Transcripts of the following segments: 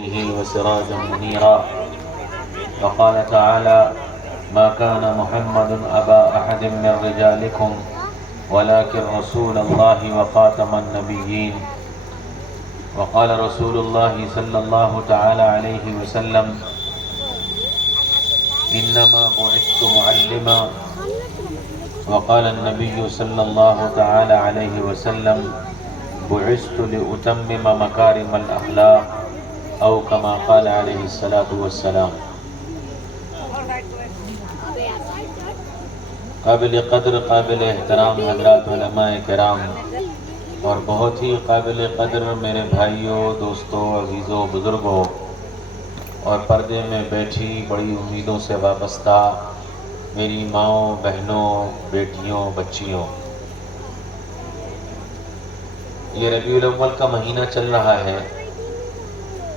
وسراجا منيرا. وقال تعالى: ما كان محمد أبا أحد من رجالكم ولكن رسول الله وخاتم النبيين. وقال رسول الله صلى الله تعالى عليه وسلم: إنما بعثت معلما. وقال النبي صلى الله تعالى عليه وسلم: بعثت لأتمم مكارم الأخلاق، أو كما قال عليه الصلاة والسلام. قابل قدر قابل احترام حضرات علماء کرام اور بہت ہی قابل قدر میرے بھائیوں، دوستوں، عزیزوں، بزرگوں اور پردے میں بیٹھی بڑی امیدوں سے وابستہ میری ماؤں، بہنوں، بیٹیوں، بچیوں، یہ ربیع الاول کا مہینہ چل رہا ہے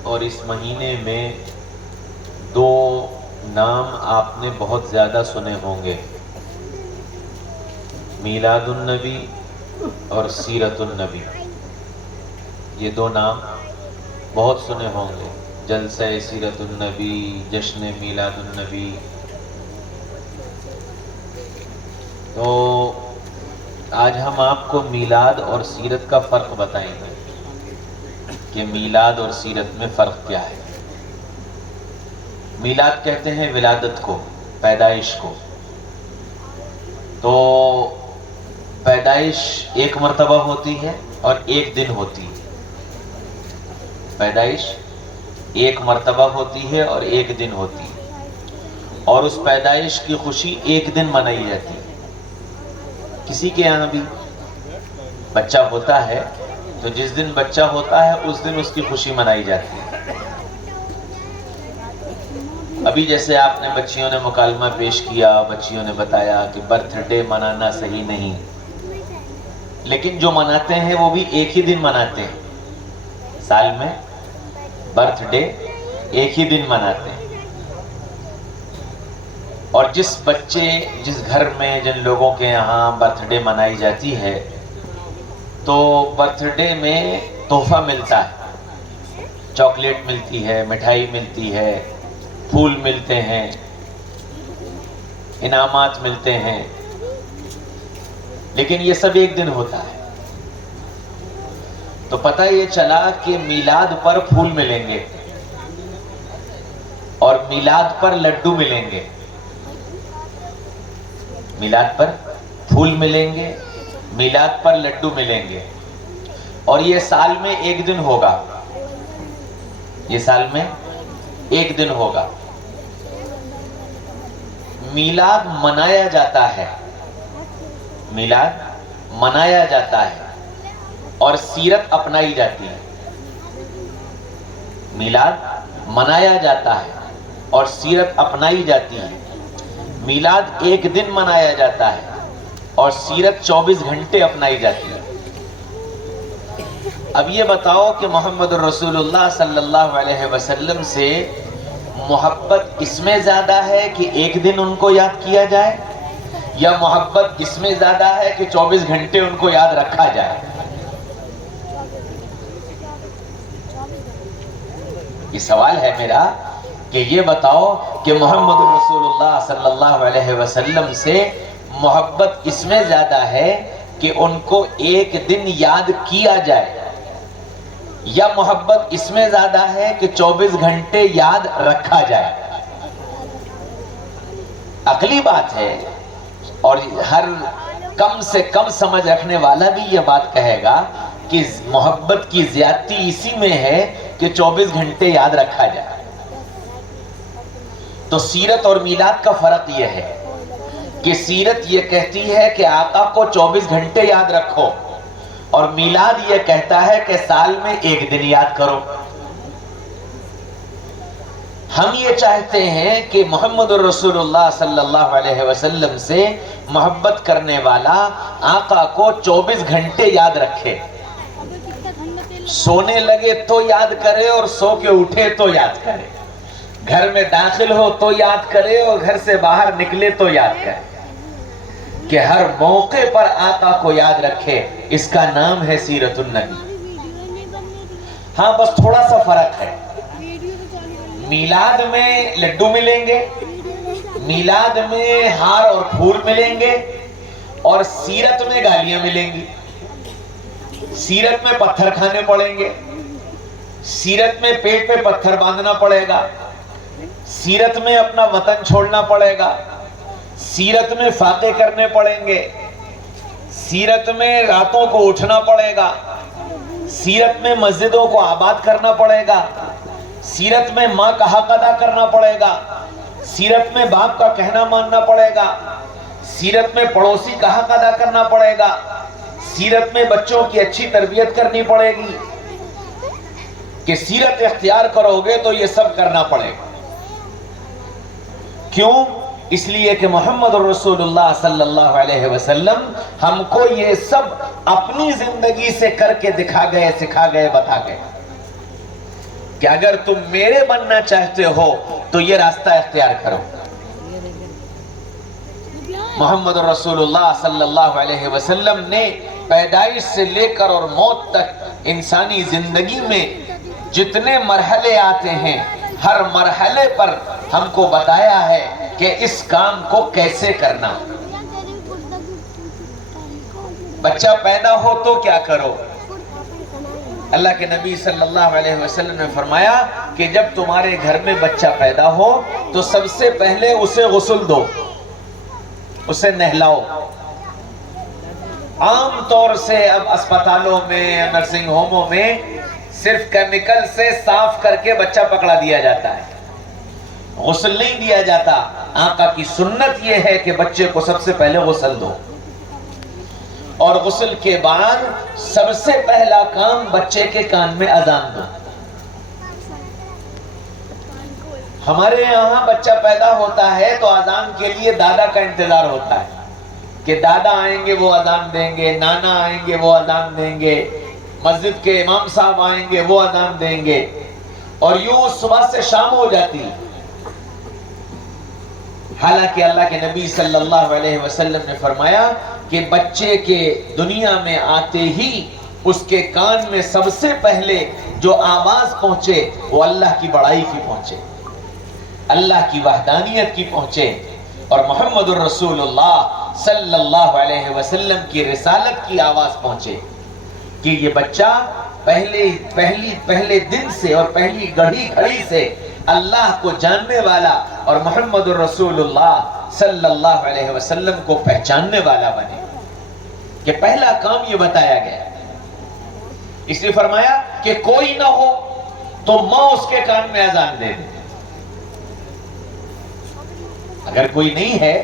اور اس مہینے میں دو نام آپ نے بہت زیادہ سنے ہوں گے، میلاد النبی اور سیرت النبی. یہ دو نام بہت سنے ہوں گے، جلسہ سیرت النبی، جشن میلاد النبی. تو آج ہم آپ کو میلاد اور سیرت کا فرق بتائیں گے کہ میلاد اور سیرت میں فرق کیا ہے. میلاد کہتے ہیں ولادت کو، پیدائش کو. تو پیدائش ایک مرتبہ ہوتی ہے اور ایک دن ہوتی ہے. پیدائش ایک مرتبہ ہوتی ہے اور ایک دن ہوتی ہے، اور اس پیدائش کی خوشی ایک دن منائی جاتی ہے. کسی کے یہاں بھی بچہ ہوتا ہے تو جس دن بچہ ہوتا ہے اس دن اس کی خوشی منائی جاتی ہے. ابھی جیسے آپ نے بچیوں نے مکالمہ پیش کیا، بچیوں نے بتایا کہ برتھ ڈے منانا صحیح نہیں، لیکن جو مناتے ہیں وہ بھی ایک ہی دن مناتے ہیں. سال میں برتھ ڈے ایک ہی دن مناتے ہیں. اور جس بچے، جس گھر میں، جن لوگوں کے یہاں برتھ ڈے منائی جاتی ہے تو برتھ ڈے میں تحفہ ملتا ہے، چاکلیٹ ملتی ہے، مٹھائی ملتی ہے، پھول ملتے ہیں، انعامات ملتے ہیں، لیکن یہ سب ایک دن ہوتا ہے. تو پتہ یہ چلا کہ میلاد پر پھول ملیں گے اور میلاد پر لڈو ملیں گے. میلاد پر پھول ملیں گے، میلاد پر لڈو ملیں گے، اور یہ سال میں ایک دن ہوگا. یہ سال میں ایک دن ہوگا. میلاد منایا جاتا ہے، میلاد منایا جاتا ہے اور سیرت اپنائی جاتی ہے. میلاد منایا جاتا ہے اور سیرت اپنائی جاتی ہے. میلاد ایک دن منایا جاتا ہے اور سیرت 24 گھنٹے اپنائی جاتی ہے. اب یہ بتاؤ کہ محمد رسول اللہ صلی اللہ علیہ وسلم سے محبت اس میں زیادہ ہے کہ ایک دن ان کو یاد کیا جائے، یا محبت اس میں زیادہ ہے کہ 24 گھنٹے ان کو یاد رکھا جائے؟ یہ سوال ہے میرا کہ یہ بتاؤ کہ محمد رسول اللہ صلی اللہ علیہ وسلم سے محبت اس میں زیادہ ہے کہ ان کو ایک دن یاد کیا جائے، یا محبت اس میں زیادہ ہے کہ 24 گھنٹے یاد رکھا جائے؟ عقلی بات ہے، اور ہر کم سے کم سمجھ رکھنے والا بھی یہ بات کہے گا کہ محبت کی زیادتی اسی میں ہے کہ 24 گھنٹے یاد رکھا جائے. تو سیرت اور میلاد کا فرق یہ ہے کہ سیرت یہ کہتی ہے کہ آقا کو 24 گھنٹے یاد رکھو، اور میلاد یہ کہتا ہے کہ سال میں ایک دن یاد کرو. ہم یہ چاہتے ہیں کہ محمد رسول اللہ صلی اللہ علیہ وسلم سے محبت کرنے والا آقا کو 24 گھنٹے یاد رکھے. سونے لگے تو یاد کرے اور سو کے اٹھے تو یاد کرے، گھر میں داخل ہو تو یاد کرے اور گھر سے باہر نکلے تو یاد کرے، کہ ہر موقع پر آقا کو یاد رکھے. اس کا نام ہے سیرت النبی. ہاں بس تھوڑا سا فرق ہے. میلاد میں لڈو ملیں گے، میلاد میں ہار اور پھول ملیں گے، اور سیرت میں گالیاں ملیں گی، سیرت میں پتھر کھانے پڑیں گے، سیرت میں پیٹ پہ پتھر باندھنا پڑے گا، سیرت میں اپنا وطن چھوڑنا پڑے گا، سیرت میں فاتح کرنے پڑیں گے، سیرت میں راتوں کو اٹھنا پڑے گا، سیرت میں مسجدوں کو آباد کرنا پڑے گا، سیرت میں ماں کا حق ادا کرنا پڑے گا، سیرت میں باپ کا کہنا ماننا پڑے گا، سیرت میں پڑوسی کا حق ادا کرنا پڑے گا، سیرت میں بچوں کی اچھی تربیت کرنی پڑے گی، کہ سیرت اختیار کرو گے تو یہ سب کرنا پڑے گا۔ کیوں؟ اس لیے کہ محمد رسول اللہ صلی اللہ علیہ وسلم ہم کو یہ سب اپنی زندگی سے کر کے دکھا گئے، سکھا گئے، بتا گئے کہ اگر تم میرے بننا چاہتے ہو تو یہ راستہ اختیار کرو۔ محمد رسول اللہ صلی اللہ علیہ وسلم نے پیدائش سے لے کر اور موت تک انسانی زندگی میں جتنے مرحلے آتے ہیں، ہر مرحلے پر ہم کو بتایا ہے کہ اس کام کو کیسے کرنا۔ بچہ پیدا ہو تو کیا کرو؟ اللہ کے نبی صلی اللہ علیہ وسلم نے فرمایا کہ جب تمہارے گھر میں بچہ پیدا ہو تو سب سے پہلے اسے غسل دو، اسے نہلاؤ۔ عام طور سے اب اسپتالوں میں، نرسنگ ہوموں میں صرف کیمیکل سے صاف کر کے بچہ پکڑا دیا جاتا ہے، غسل نہیں دیا جاتا۔ آقا کی سنت یہ ہے کہ بچے کو سب سے پہلے غسل دو، اور غسل کے بعد سب سے پہلا کام بچے کے کان میں اذان دو۔ ہمارے یہاں بچہ پیدا ہوتا ہے تو اذان کے لیے دادا کا انتظار ہوتا ہے کہ دادا آئیں گے وہ اذان دیں گے، نانا آئیں گے وہ اذان دیں گے، مسجد کے امام صاحب آئیں گے وہ اذان دیں گے، اور یوں صبح سے شام ہو جاتی۔ حالانکہ اللہ کے نبی صلی اللہ علیہ وسلم نے فرمایا کہ بچے کے دنیا میں آتے ہی اس کے کان میں سب سے پہلے جو آواز پہنچے وہ اللہ کی بڑائی کی پہنچے، اللہ کی وحدانیت کی پہنچے، اور محمد الرسول اللہ صلی اللہ علیہ وسلم کی رسالت کی آواز پہنچے کہ یہ بچہ پہلے دن سے اور پہلی گھڑی سے اللہ کو جاننے والا اور محمد الرسول اللہ صلی اللہ علیہ وسلم کو پہچاننے والا بنے، کہ پہلا کام یہ بتایا گیا۔ اس لیے فرمایا کہ کوئی نہ ہو تو ماں اس کے کان میں اذان دے دے، اگر کوئی نہیں ہے،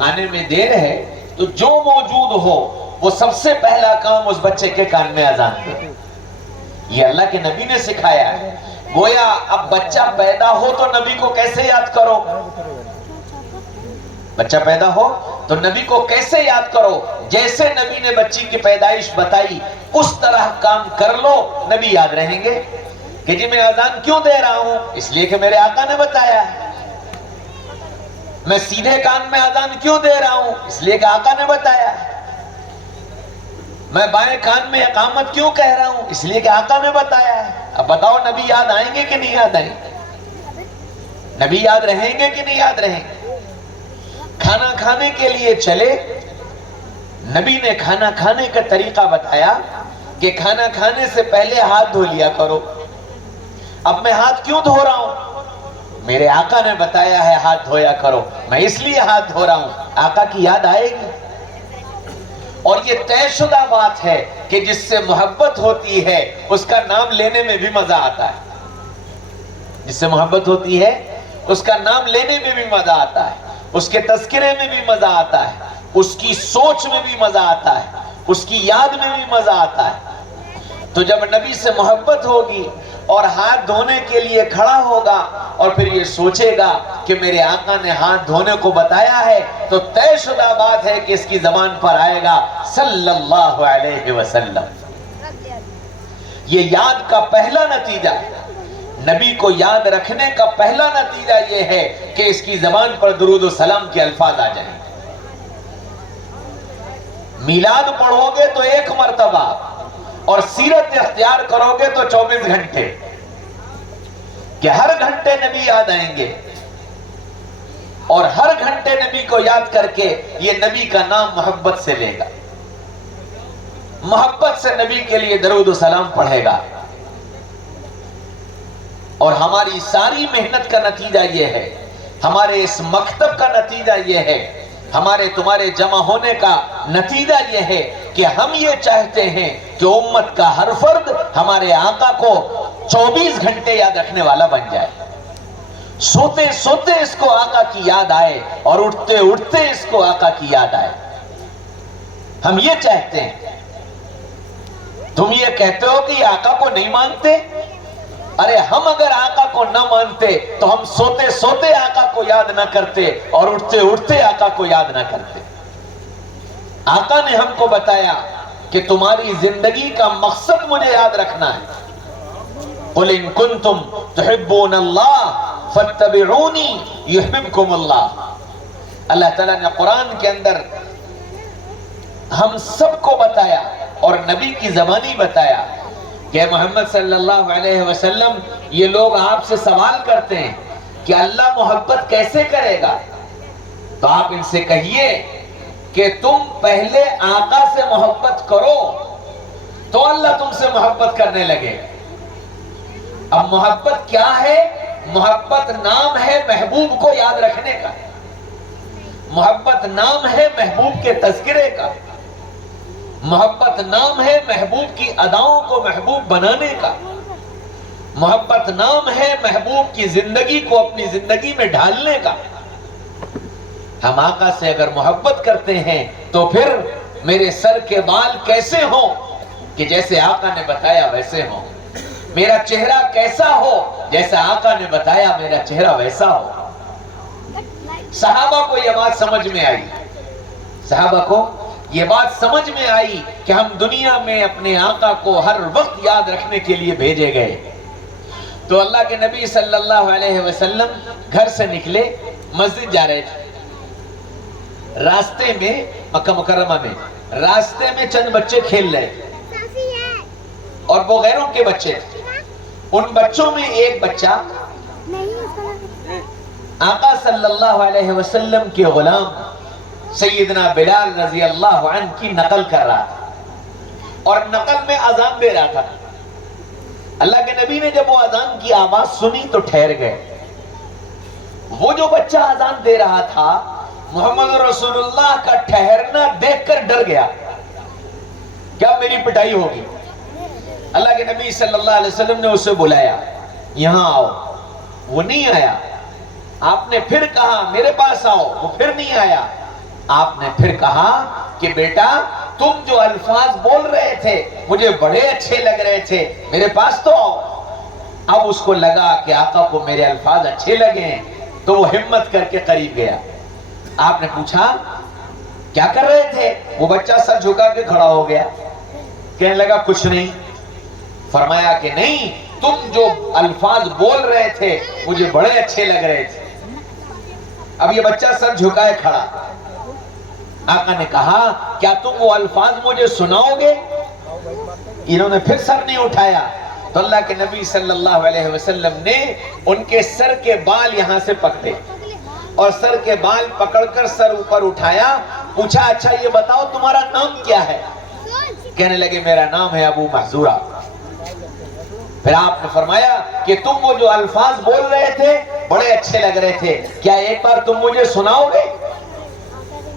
آنے میں دیر ہے، تو جو موجود ہو وہ سب سے پہلا کام اس بچے کے کان میں اذان دے۔ یہ اللہ کے نبی نے سکھایا ہے۔ گویا اب بچہ پیدا ہو تو نبی کو کیسے یاد کرو؟ بچہ پیدا ہو تو نبی کو کیسے یاد کرو؟ جیسے نبی نے بچی کی پیدائش بتائی اس طرح کام کر لو، نبی یاد رہیں گے کہ جی میں اذان کیوں دے رہا ہوں؟ اس لیے کہ میرے آقا نے بتایا ہے۔ میں سیدھے کان میں اذان کیوں دے رہا ہوں؟ اس لیے کہ آقا نے بتایا ہے۔ میں بائیں کان میں اقامت کیوں کہہ رہا ہوں؟ اس لیے کہ آقا نے بتایا ہے۔ اب بتاؤ نبی یاد آئیں گے کہ نہیں یاد آئیں گے؟ نبی یاد رہیں گے کہ نہیں یاد رہیں گے؟ کھانا کھانے کے لیے چلے، نبی نے کھانا کھانے کا طریقہ بتایا کہ کھانا کھانے سے پہلے ہاتھ دھو لیا کرو۔ اب میں ہاتھ کیوں دھو رہا ہوں؟ میرے آقا نے بتایا ہے ہاتھ دھویا کرو، میں اس لیے ہاتھ دھو رہا ہوں۔ آقا کی یاد آئے گی، اور یہ طے شدہ بات ہے کہ جس سے محبت ہوتی ہے اس کا نام لینے میں بھی مزہ آتا ہے۔ جس سے محبت ہوتی ہے اس کا نام لینے میں بھی مزہ آتا ہے، اس کے تذکرے میں بھی مزہ آتا ہے، اس کی سوچ میں بھی مزہ آتا ہے، اس کی یاد میں بھی مزہ آتا ہے۔ تو جب نبی سے محبت ہوگی اور ہاتھ دھونے کے لیے کھڑا ہوگا اور پھر یہ سوچے گا کہ میرے آقا نے ہاتھ دھونے کو بتایا ہے، تو طے شدہ بات ہے کہ اس کی زبان پر آئے گا صلی اللہ علیہ وسلم۔ یہ یاد کا پہلا نتیجہ، نبی کو یاد رکھنے کا پہلا نتیجہ یہ ہے کہ اس کی زبان پر درود و سلام کے الفاظ آ جائیں۔ میلاد پڑھو گے تو 1 مرتبہ، اور سیرت اختیار کرو گے تو 24 گھنٹے۔ کہ ہر گھنٹے نبی یاد آئیں گے، اور ہر گھنٹے نبی کو یاد کر کے یہ نبی کا نام محبت سے لے گا، محبت سے نبی کے لیے درود و سلام پڑھے گا۔ اور ہماری ساری محنت کا نتیجہ یہ ہے، ہمارے اس مکتب کا نتیجہ یہ ہے، ہمارے تمہارے جمع ہونے کا نتیجہ یہ ہے کہ ہم یہ چاہتے ہیں کہ امت کا ہر فرد ہمارے آقا کو 24 گھنٹے یاد رکھنے والا بن جائے، سوتے سوتے اس کو آقا کی یاد آئے اور اٹھتے اٹھتے اس کو آقا کی یاد آئے۔ ہم یہ چاہتے ہیں۔ تم یہ کہتے ہو کہ یہ آقا کو نہیں مانتے؟ ارے ہم اگر آقا کو نہ مانتے تو ہم سوتے سوتے آقا کو یاد نہ کرتے اور اٹھتے اٹھتے آقا کو یاد نہ کرتے۔ آقا نے ہم کو بتایا کہ تمہاری زندگی کا مقصد مجھے یاد رکھنا ہے۔ قُلْ إِن كُنْتُمْ تُحِبُّونَ اللَّهَ فَاتَّبِعُونِي يُحْبِبْكُمُ اللَّهُ۔ اللہ تعالیٰ نے قرآن کے اندر ہم سب کو بتایا اور نبی کی زبانی بتایا کہ محمد صلی اللہ علیہ وسلم یہ لوگ آپ سے سوال کرتے ہیں کہ اللہ محبت کیسے کرے گا، تو آپ ان سے کہیے کہ تم پہلے آقا سے محبت کرو تو اللہ تم سے محبت کرنے لگے۔ اب محبت کیا ہے؟ محبت نام ہے محبوب کو یاد رکھنے کا، محبت نام ہے محبوب کے تذکرے کا، محبت نام ہے محبوب کی اداؤں کو محبوب بنانے کا، محبت نام ہے محبوب کی زندگی کو اپنی زندگی میں ڈھالنے کا۔ ہم آقا سے اگر محبت کرتے ہیں تو پھر میرے سر کے بال کیسے ہوں کہ جیسے آقا نے بتایا ویسے ہوں، میرا چہرہ کیسا ہو جیسا آقا نے بتایا میرا چہرہ ویسا ہو۔ صحابہ کو یہ بات سمجھ میں آئی، صحابہ کو یہ بات سمجھ میں آئی کہ ہم دنیا میں اپنے آقا کو ہر وقت یاد رکھنے کے لیے بھیجے گئے۔ تو اللہ کے نبی صلی اللہ علیہ وسلم گھر سے نکلے، مسجد جا رہے تھے، راستے میں مکہ مکرمہ میں راستے میں چند بچے کھیل رہے تھے اور وہ غیروں کے بچے تھے۔ ان بچوں میں ایک بچہ آقا صلی اللہ علیہ وسلم کے غلام سیدنا بلال رضی اللہ عنہ کی نقل کر رہا تھا اور نقل میں اذان دے رہا تھا۔ اللہ کے نبی نے جب وہ اذان کی آواز سنی تو ٹھہر گئے۔ وہ جو بچہ اذان دے رہا تھا محمد رسول اللہ کا ٹھہرنا دیکھ کر ڈر گیا، کیا میری پٹائی ہوگی؟ اللہ کے نبی صلی اللہ علیہ وسلم نے اسے بلایا، یہاں آؤ۔ وہ نہیں آیا۔ آپ نے پھر کہا میرے پاس آؤ، وہ پھر نہیں آیا۔ آپ نے پھر کہا کہ بیٹا تم جو الفاظ بول رہے تھے مجھے بڑے اچھے لگ رہے تھے، میرے پاس تو آؤ۔ اب اس کو لگا کہ آقا کو میرے الفاظ اچھے لگے ہیں تو وہ ہمت کر کے قریب گیا۔ آپ نے پوچھا کیا کر رہے تھے؟ وہ بچہ سر جھکا کے کھڑا ہو گیا، کہنے لگا کچھ نہیں۔ فرمایا کہ نہیں، تم جو الفاظ بول رہے تھے مجھے بڑے اچھے لگ رہے تھے۔ اب یہ بچہ سر جھکائے کھڑا۔ آقا نے کہا کیا تم وہ الفاظ مجھے سناؤ گے؟ انہوں نے پھر سر نہیں اٹھایا تو اللہ کے نبی صلی اللہ علیہ وسلم نے ان کے سر کے بال یہاں سے پکڑے اور سر کے بال پکڑ کر سر اوپر اٹھایا، پوچھا اچھا یہ بتاؤ تمہارا نام کیا ہے؟ کہنے لگے میرا نام ہے ابو محذورہ۔ پھر آپ نے فرمایا کہ تم وہ جو الفاظ بول رہے تھے بڑے اچھے لگ رہے تھے، کیا ایک بار تم مجھے سناؤ گے؟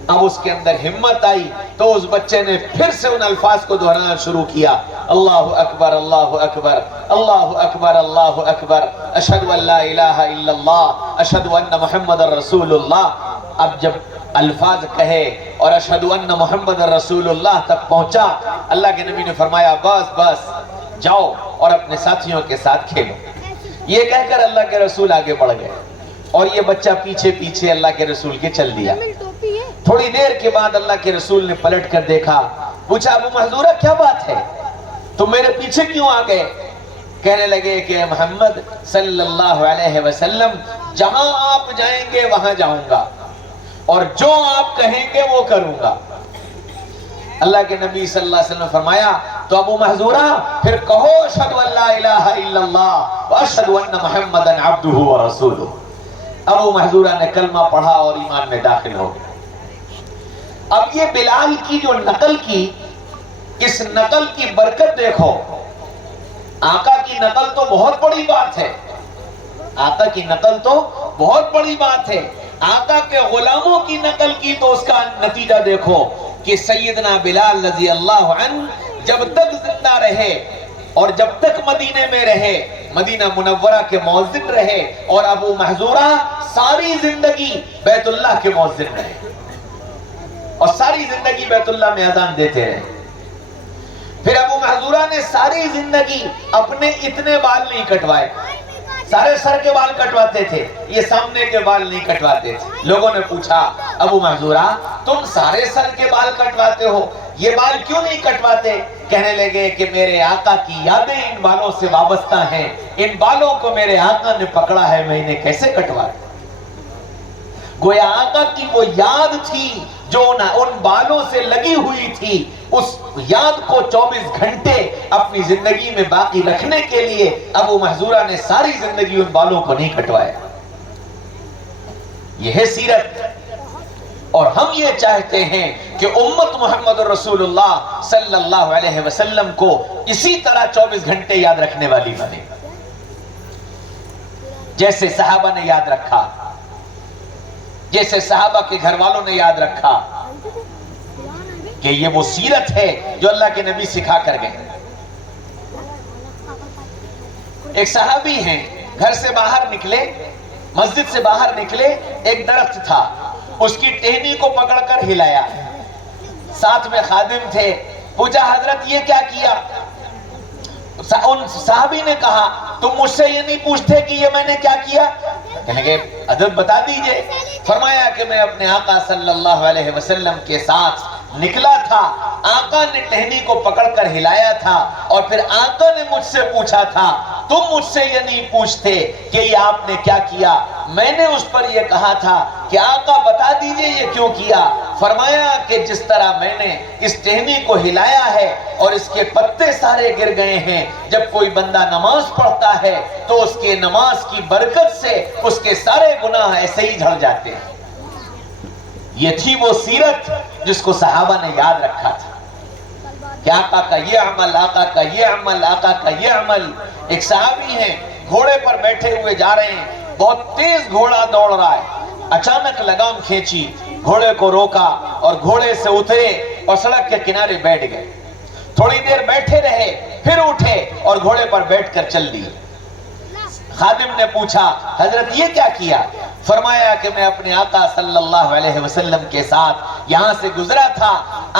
اب اس کے اندر ہمت آئی تو اس بچے نے پھر سے ان الفاظ کو دہرانا شروع کیا، اللہ اکبر اللہ اکبر اللہ اکبر اللہ اکبر، اشہد ان لا الہ الا اللہ اشہد ان محمد رسول اللہ۔ اب جب الفاظ کہے اور اشہد ان محمد رسول اللہ تک پہنچا، اللہ کے نبی نے فرمایا بس بس جاؤ اور اپنے ساتھیوں کے ساتھ کھیلو۔ یہ کہہ کر اللہ کے رسول آگے بڑھ گئے اور یہ بچہ پیچھے پیچھے اللہ کے رسول کے چل دیا۔ تھوڑی دیر کے بعد اللہ کے رسول نے پلٹ کر دیکھا، پوچھا ابو محذورہ کیا بات ہے، تم میرے پیچھے کیوں آ گئے؟ کہنے لگے کہ محمد صلی اللہ علیہ وسلم جہاں آپ جائیں گے وہاں جاؤں گا اور جو آپ کہیں گے وہ کروں گا۔ اللہ کے نبی صلی اللہ علیہ وسلم نے فرمایا تو ابو محذورہ پھر کہو اشہدو ان لا الہ الا اللہ واشہدو ان محمدن عبدہ ورسولہ. ابو محذورہ نے کلمہ پڑھا اور ایمان میں داخل ہو گیا. اب یہ بلال کی جو نقل کی، اس نقل کی برکت دیکھو. آقا کی نقل تو بہت بڑی بات ہے، آقا کی نقل تو بہت بڑی بات ہے. آقا کے غلاموں کی نقل کی تو اس کا نتیجہ دیکھو کہ سیدنا بلال رضی اللہ عنہ جب تک زندہ رہے اور جب تک مدینے میں رہے، مدینہ منورہ کے مؤذن رہے، اور ابو محذورہ ساری زندگی بیت اللہ کے مؤذن رہے اور ساری زندگی بیت اللہ میں اذان دیتے رہے. پھر ابو محذورہ نے ساری زندگی اپنے اتنے بال نہیں کٹوائے، سارے سر کے بال کٹواتے تھے، یہ سامنے کے بال نہیں کٹواتے تھے. لوگوں نے پوچھا ابو محذورہ تم سارے سر کے بال کٹواتے ہو، یہ بال کیوں نہیں کٹواتے؟ کہنے لگے کہ میرے آقا کی یادیں ان بالوں سے وابستہ ہیں، ان بالوں کو میرے آقا نے پکڑا ہے، میں انہیں کیسے کٹوا دوں؟ گویا آقا کی وہ یاد تھی جو ان بالوں سے لگی ہوئی تھی، اس یاد کو 24 گھنٹے اپنی زندگی میں باقی رکھنے کے لیے ابو محذورہ نے ساری زندگی ان بالوں کو نہیں کٹوایا. یہ ہے سیرت. اور ہم یہ چاہتے ہیں کہ امت محمد رسول اللہ صلی اللہ علیہ وسلم کو اسی طرح 24 گھنٹے یاد رکھنے والی بنے، جیسے صحابہ نے یاد رکھا، جیسے صحابہ کے گھر والوں نے یاد رکھا کہ یہ وہ سیرت ہے جو اللہ کے نبی سکھا کر گئے. ایک صحابی ہیں، گھر سے باہر نکلے، مسجد سے باہر نکلے، ایک درخت تھا، اس کی ٹہنی کو پکڑ کر ہلایا. ساتھ میں خادم تھے، پوچھا حضرت یہ کیا کیا؟ ان صحابی نے کہا تم مجھ سے یہ نہیں پوچھتے کہ یہ میں نے کیا کیا؟ کہنے لگے حضرت بتا دیجئے. فرمایا کہ میں اپنے آقا صلی اللہ علیہ وسلم کے ساتھ نکلا تھا، آقا نے ٹہنی کو پکڑ کر ہلایا تھا، اور پھر آقا نے مجھ سے پوچھا تھا تم مجھ سے یہ نہیں پوچھتے کہ یہ آپ نے کیا کیا؟ میں نے اس پر یہ کہا تھا کہ آقا بتا دیجئے یہ کیوں کیا؟ فرمایا کہ جس طرح میں نے اس ٹہنی کو ہلایا ہے اور اس کے پتے سارے گر گئے ہیں، جب کوئی بندہ نماز پڑھتا ہے تو اس کے نماز کی برکت سے اس کے سارے گناہ ایسے ہی جھڑ جاتے ہیں. یہ تھی وہ سیرت جس کو صحابہ نے یاد رکھا تھا کہ آقا کا یہ عمل، آقا کا یہ عمل، آقا کا یہ عمل. ایک صحابی ہیں، گھوڑے پر بیٹھے ہوئے جا رہے ہیں، بہت تیز گھوڑا دوڑ رہا ہے، اچانک لگام کھینچی، گھوڑے کو روکا اور گھوڑے سے اترے اور سڑک کے کنارے بیٹھ گئے. تھوڑی دیر بیٹھے رہے، پھر اٹھے اور گھوڑے پر بیٹھ کر چل دیے. خادم نے پوچھا حضرت یہ کیا کیا؟ فرمایا کہ میں اپنے آقا صلی اللہ علیہ وسلم کے ساتھ یہاں سے گزرا تھا،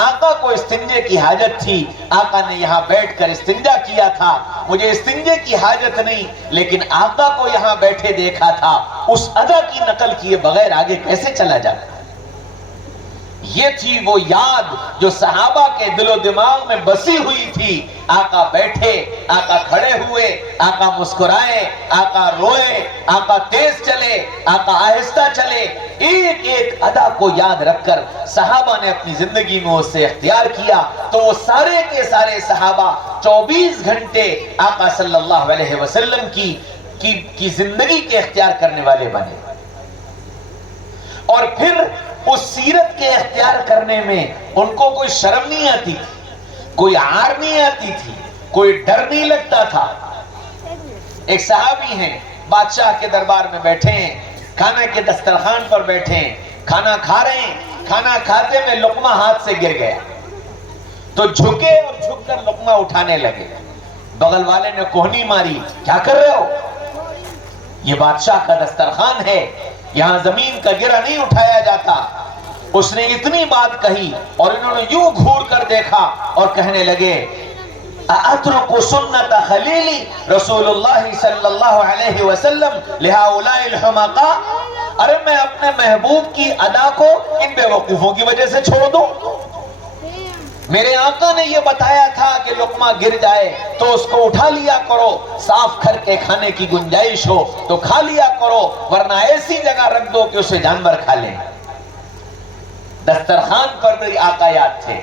آقا کو استنجے کی حاجت تھی، آقا نے یہاں بیٹھ کر استنجا کیا تھا، مجھے استنجے کی حاجت نہیں، لیکن آقا کو یہاں بیٹھے دیکھا تھا، اس ادا کی نقل کیے بغیر آگے کیسے چلا جاتا؟ یہ تھی وہ یاد جو صحابہ کے دل و دماغ میں بسی ہوئی تھی. آقا بیٹھے، آقا کھڑے ہوئے، آقا مسکرائے، آقا روئے، آقا تیز چلے، آقا آہستہ چلے، ایک ایک ادا کو یاد رکھ کر صحابہ نے اپنی زندگی میں اسے اختیار کیا. تو وہ سارے کے سارے صحابہ 24 گھنٹے آقا صلی اللہ علیہ وسلم کی زندگی کے اختیار کرنے والے بنے. اور پھر اس سیرت کے اختیار کرنے میں ان کو کوئی شرم نہیں آتی تھی، کوئی عار نہیں آتی تھی، کوئی ڈر نہیں لگتا تھا. ایک صحابی ہیں، بادشاہ کے دربار میں بیٹھے ہیں، کھانا کے دسترخوان پر بیٹھے ہیں، کھانا کھا رہے ہیں، کھانا کھاتے میں لقمہ ہاتھ سے گر گیا تو جھکے اور جھک کر لقمہ اٹھانے لگے. بغل والے نے کوہنی ماری، کیا کر رہے ہو؟ یہ بادشاہ کا دسترخوان ہے، یہاں زمین کا گرہ نہیں اٹھایا جاتا. اس نے اتنی بات کہی اور انہوں نے یوں گھور کر دیکھا اور کہنے لگے اَأَتْرُكُ سُنَّةَ خَلِيلِ رسول اللہ صلی اللہ علیہ وسلم لِهَؤُلَاءِ الْحُمَقَاءِ، ارے میں اپنے محبوب کی ادا کو ان بے وقوفوں کی وجہ سے چھوڑ دوں؟ میرے آقا نے یہ بتایا تھا کہ لقمہ گر جائے تو اس کو اٹھا لیا کرو، صاف کر کے کھانے کی گنجائش ہو تو کھا لیا کرو، ورنہ ایسی جگہ رکھ دو کہ اسے جانور کھا لیں. دسترخوان پر بھی آقا یاد تھے.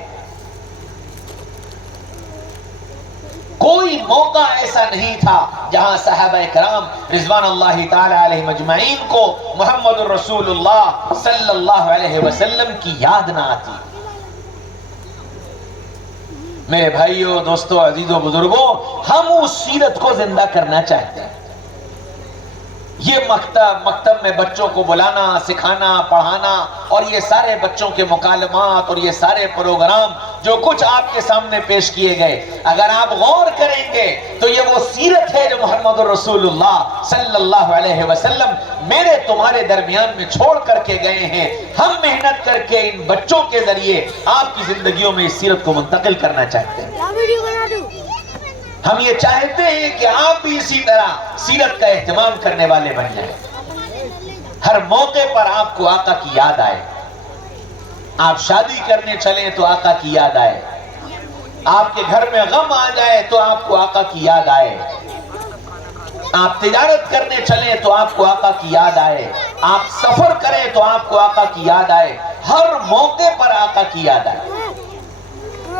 کوئی موقع ایسا نہیں تھا جہاں صحابہ کرام رضوان اللہ تعالی علیہم اجمعین کو محمد الرسول اللہ صلی اللہ علیہ وسلم کی یاد نہ آتی۔ میرے بھائیوں، دوستوں، عزیزوں، بزرگوں، ہم اس سیرت کو زندہ کرنا چاہتے ہیں۔ یہ مکتب میں بچوں کو بلانا، سکھانا، پڑھانا اور یہ سارے بچوں کے مکالمات اور یہ سارے پروگرام جو کچھ آپ کے سامنے پیش کیے گئے، اگر آپ غور کریں گے تو یہ وہ سیرت ہے جو محمد الرسول اللہ صلی اللہ علیہ وسلم میرے تمہارے درمیان میں چھوڑ کر کے گئے ہیں۔ ہم محنت کر کے ان بچوں کے ذریعے آپ کی زندگیوں میں اس سیرت کو منتقل کرنا چاہتے ہیں۔ ہم یہ چاہتے ہیں کہ آپ بھی اسی طرح سیرت کا اہتمام کرنے والے بن جائیں۔ ہر موقع پر آپ کو آقا کی یاد آئے، آپ شادی کرنے چلیں تو آقا کی یاد آئے، آپ کے گھر میں غم آ جائے تو آپ کو آقا کی یاد آئے، آپ تجارت کرنے چلیں تو آپ کو آقا کی یاد آئے، آپ سفر کریں تو آپ کو آقا کی یاد آئے، ہر موقع پر آقا کی یاد آئے۔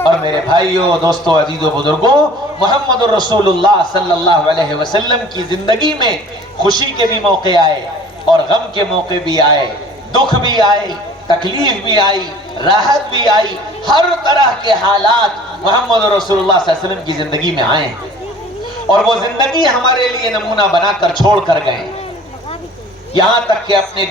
اور میرے بھائیوں، دوستوں، عزیزوں، بزرگوں، محمد الرسول اللہ صلی اللہ علیہ وسلم کی زندگی میں خوشی کے بھی موقع آئے اور غم کے موقع بھی آئے، دکھ بھی آئے، تکلیف بھی آئی، راحت بھی آئی، ہر طرح کے حالات محمد رسول اللہ صلی اللہ علیہ وسلم کی زندگی میں آئے ہیں اور وہ زندگی ہمارے لیے نمونہ بنا کر چھوڑ کر گئے، یہاں تک کہ اپنے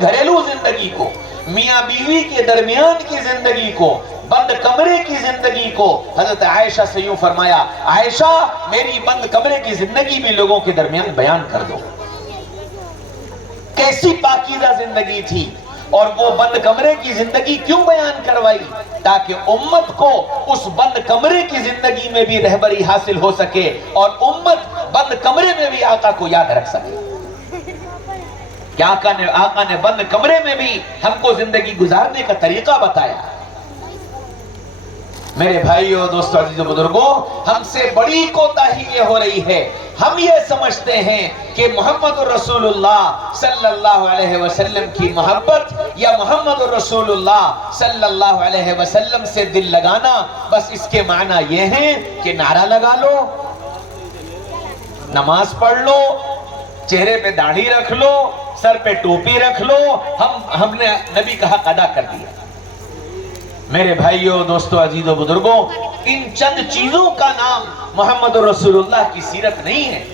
گھریلو زندگی کو، میاں بیوی کے درمیان کی زندگی کو، بند کمرے کی زندگی کو حضرت عائشہ سے یوں فرمایا، عائشہ میری بند کمرے کی زندگی بھی لوگوں کے درمیان بیان کر دو۔ کیسی پاکیزہ زندگی تھی، اور وہ بند کمرے کی زندگی کیوں بیان کروائی؟ تاکہ امت کو اس بند کمرے کی زندگی میں بھی رہبری حاصل ہو سکے اور امت بند کمرے میں بھی آقا کو یاد رکھ سکے کہ آقا نے بند کمرے میں بھی ہم کو زندگی گزارنے کا طریقہ بتایا۔ میرے بھائیوں، دوستوں، عزیزوں، بزرگوں، ہم سے بڑی کوتاہی یہ ہو رہی ہے، ہم یہ سمجھتے ہیں کہ محمد الرسول اللہ صلی اللہ علیہ وسلم کی محبت یا محمد الرسول اللہ صلی اللہ علیہ وسلم سے دل لگانا، بس اس کے معنی یہ ہیں کہ نعرہ لگا لو، نماز پڑھ لو، چہرے پہ داڑھی رکھ لو، سر پہ ٹوپی رکھ لو، ہم نے نبی کا حق ادا کر دیا۔ میرے بھائیوں، دوستوں، عزیزوں، بزرگوں، ان چند چیزوں کا نام محمد الرسول اللہ کی سیرت نہیں ہے۔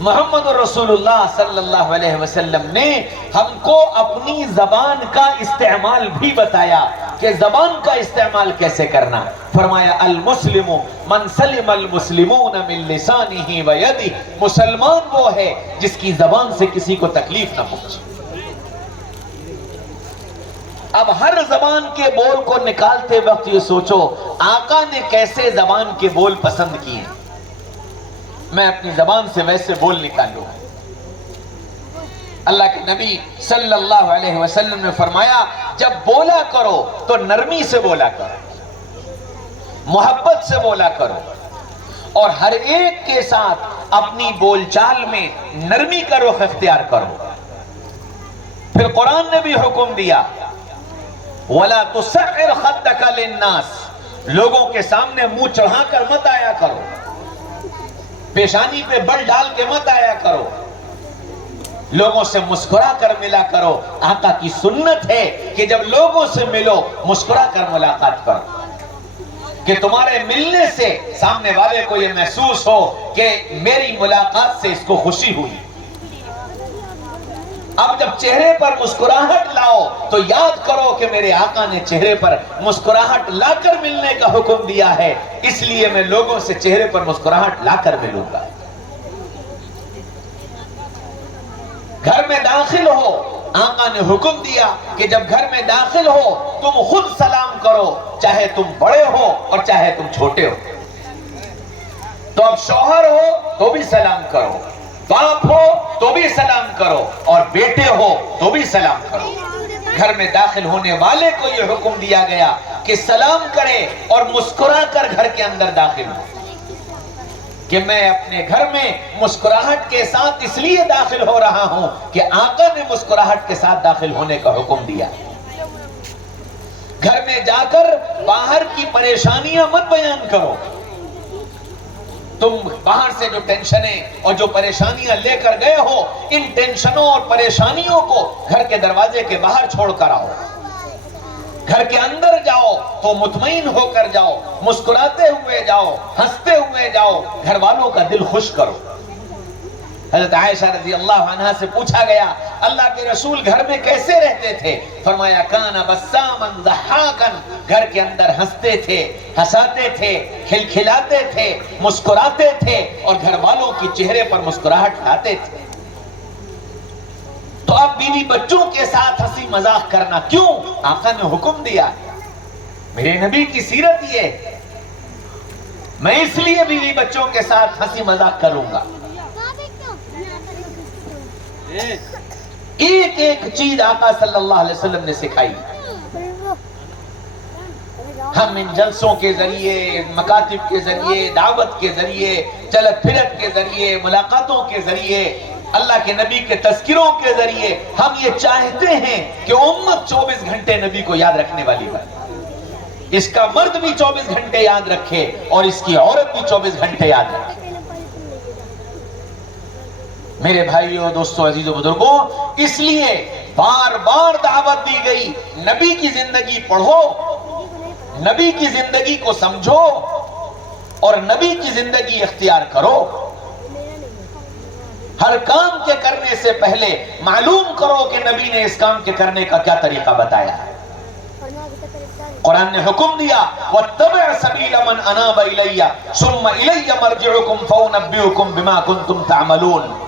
محمد الرسول اللہ صلی اللہ علیہ وسلم نے ہم کو اپنی زبان کا استعمال بھی بتایا کہ زبان کا استعمال کیسے کرنا۔ فرمایا المسلم من سلم المسلمون من لسانہ و یدہ، مسلمان وہ ہے جس کی زبان سے کسی کو تکلیف نہ پہنچے۔ اب ہر زبان کے بول کو نکالتے وقت یہ سوچو آقا نے کیسے زبان کے بول پسند کیے، میں اپنی زبان سے ویسے بول نکالوں۔ اللہ کے نبی صلی اللہ علیہ وسلم نے فرمایا جب بولا کرو تو نرمی سے بولا کرو، محبت سے بولا کرو، اور ہر ایک کے ساتھ اپنی بول چال میں نرمی کا رخ اختیار کرو۔ پھر قرآن نے بھی حکم دیا وَلَا تُسَعِّرْ خَدَّكَ لِلنَّاسِ، لوگوں کے سامنے منہ چڑھا کر مت آیا کرو، پیشانی پہ بل ڈال کے مت آیا کرو، لوگوں سے مسکرا کر ملا کرو۔ آقا کی سنت ہے کہ جب لوگوں سے ملو مسکرا کر ملاقات کرو، کہ تمہارے ملنے سے سامنے والے کو یہ محسوس ہو کہ میری ملاقات سے اس کو خوشی ہوئی۔ اب جب چہرے پر مسکراہٹ لاؤ تو یاد کرو کہ میرے آقا نے چہرے پر مسکراہٹ لا کر ملنے کا حکم دیا ہے، اس لیے میں لوگوں سے چہرے پر مسکراہٹ لا کر ملوں گا۔ گھر میں داخل ہو، آقا نے حکم دیا کہ جب گھر میں داخل ہو تم خود سلام کرو، چاہے تم بڑے ہو اور چاہے تم چھوٹے ہو۔ تو اب شوہر ہو تو بھی سلام کرو، باپ ہو تو بھی سلام کرو، اور بیٹے ہو تو بھی سلام کرو۔ گھر میں داخل ہونے والے کو یہ حکم دیا گیا کہ سلام کرے اور مسکرا کر گھر کے اندر داخل ہو، کہ میں اپنے گھر میں مسکراہٹ کے ساتھ اس لیے داخل ہو رہا ہوں کہ آقا نے مسکراہٹ کے ساتھ داخل ہونے کا حکم دیا۔ گھر میں جا کر باہر کی پریشانیاں مت بیان کرو، تم باہر سے جو ٹینشنیں اور جو پریشانیاں لے کر گئے ہو، ان ٹینشنوں اور پریشانیوں کو گھر کے دروازے کے باہر چھوڑ کر آؤ، گھر کے اندر جاؤ تو مطمئن ہو کر جاؤ، مسکراتے ہوئے جاؤ، ہنستے ہوئے جاؤ، گھر والوں کا دل خوش کرو۔ حضرت عائشہ رضی اللہ عنہا سے پوچھا گیا اللہ کے رسول گھر میں کیسے رہتے تھے؟ فرمایا کان بساماً ضحاکاً، گھر کے اندر ہنستے تھے، ہنساتے تھے، کھلکھلاتے تھے، مسکراتے تھے اور گھر والوں کی چہرے پر مسکراہٹ لاتے تھے۔ تو اب بیوی بچوں کے ساتھ ہنسی مذاق کرنا کیوں؟ آقا نے حکم دیا، میرے نبی کی سیرت یہ، میں اس لیے بیوی بچوں کے ساتھ ہنسی مذاق کروں گا۔ ایک ایک چیز آقا صلی اللہ علیہ وسلم نے سکھائی۔ ہم ان جلسوں کے ذریعے، مکاتب کے ذریعے، دعوت کے ذریعے، چلت پھرت کے ذریعے، ملاقاتوں کے ذریعے، اللہ کے نبی کے تذکروں کے ذریعے ہم یہ چاہتے ہیں کہ امت 24 گھنٹے نبی کو یاد رکھنے والی بنے، اس کا مرد بھی 24 گھنٹے یاد رکھے اور اس کی عورت بھی 24 گھنٹے یاد رکھے۔ میرے بھائیوں، دوستوں، عزیزوں، بزرگوں، اس لیے بار بار دعوت دی گئی، نبی کی زندگی پڑھو، نبی کی زندگی کو سمجھو اور نبی کی زندگی اختیار کرو۔ ہر کام کے کرنے سے پہلے معلوم کرو کہ نبی نے اس کام کے کرنے کا کیا طریقہ بتایا ہے۔ قرآن نے حکم دیا وَاتَّبِعْ سَبِيلَ مَنْ أَنَابَ إِلَيَّ ثُمَّ إِلَيَّ مَرْجِعُكُمْ فَأُنَبِّئُكُمْ بِمَا كُنْتُمْ تَعْمَلُونَ۔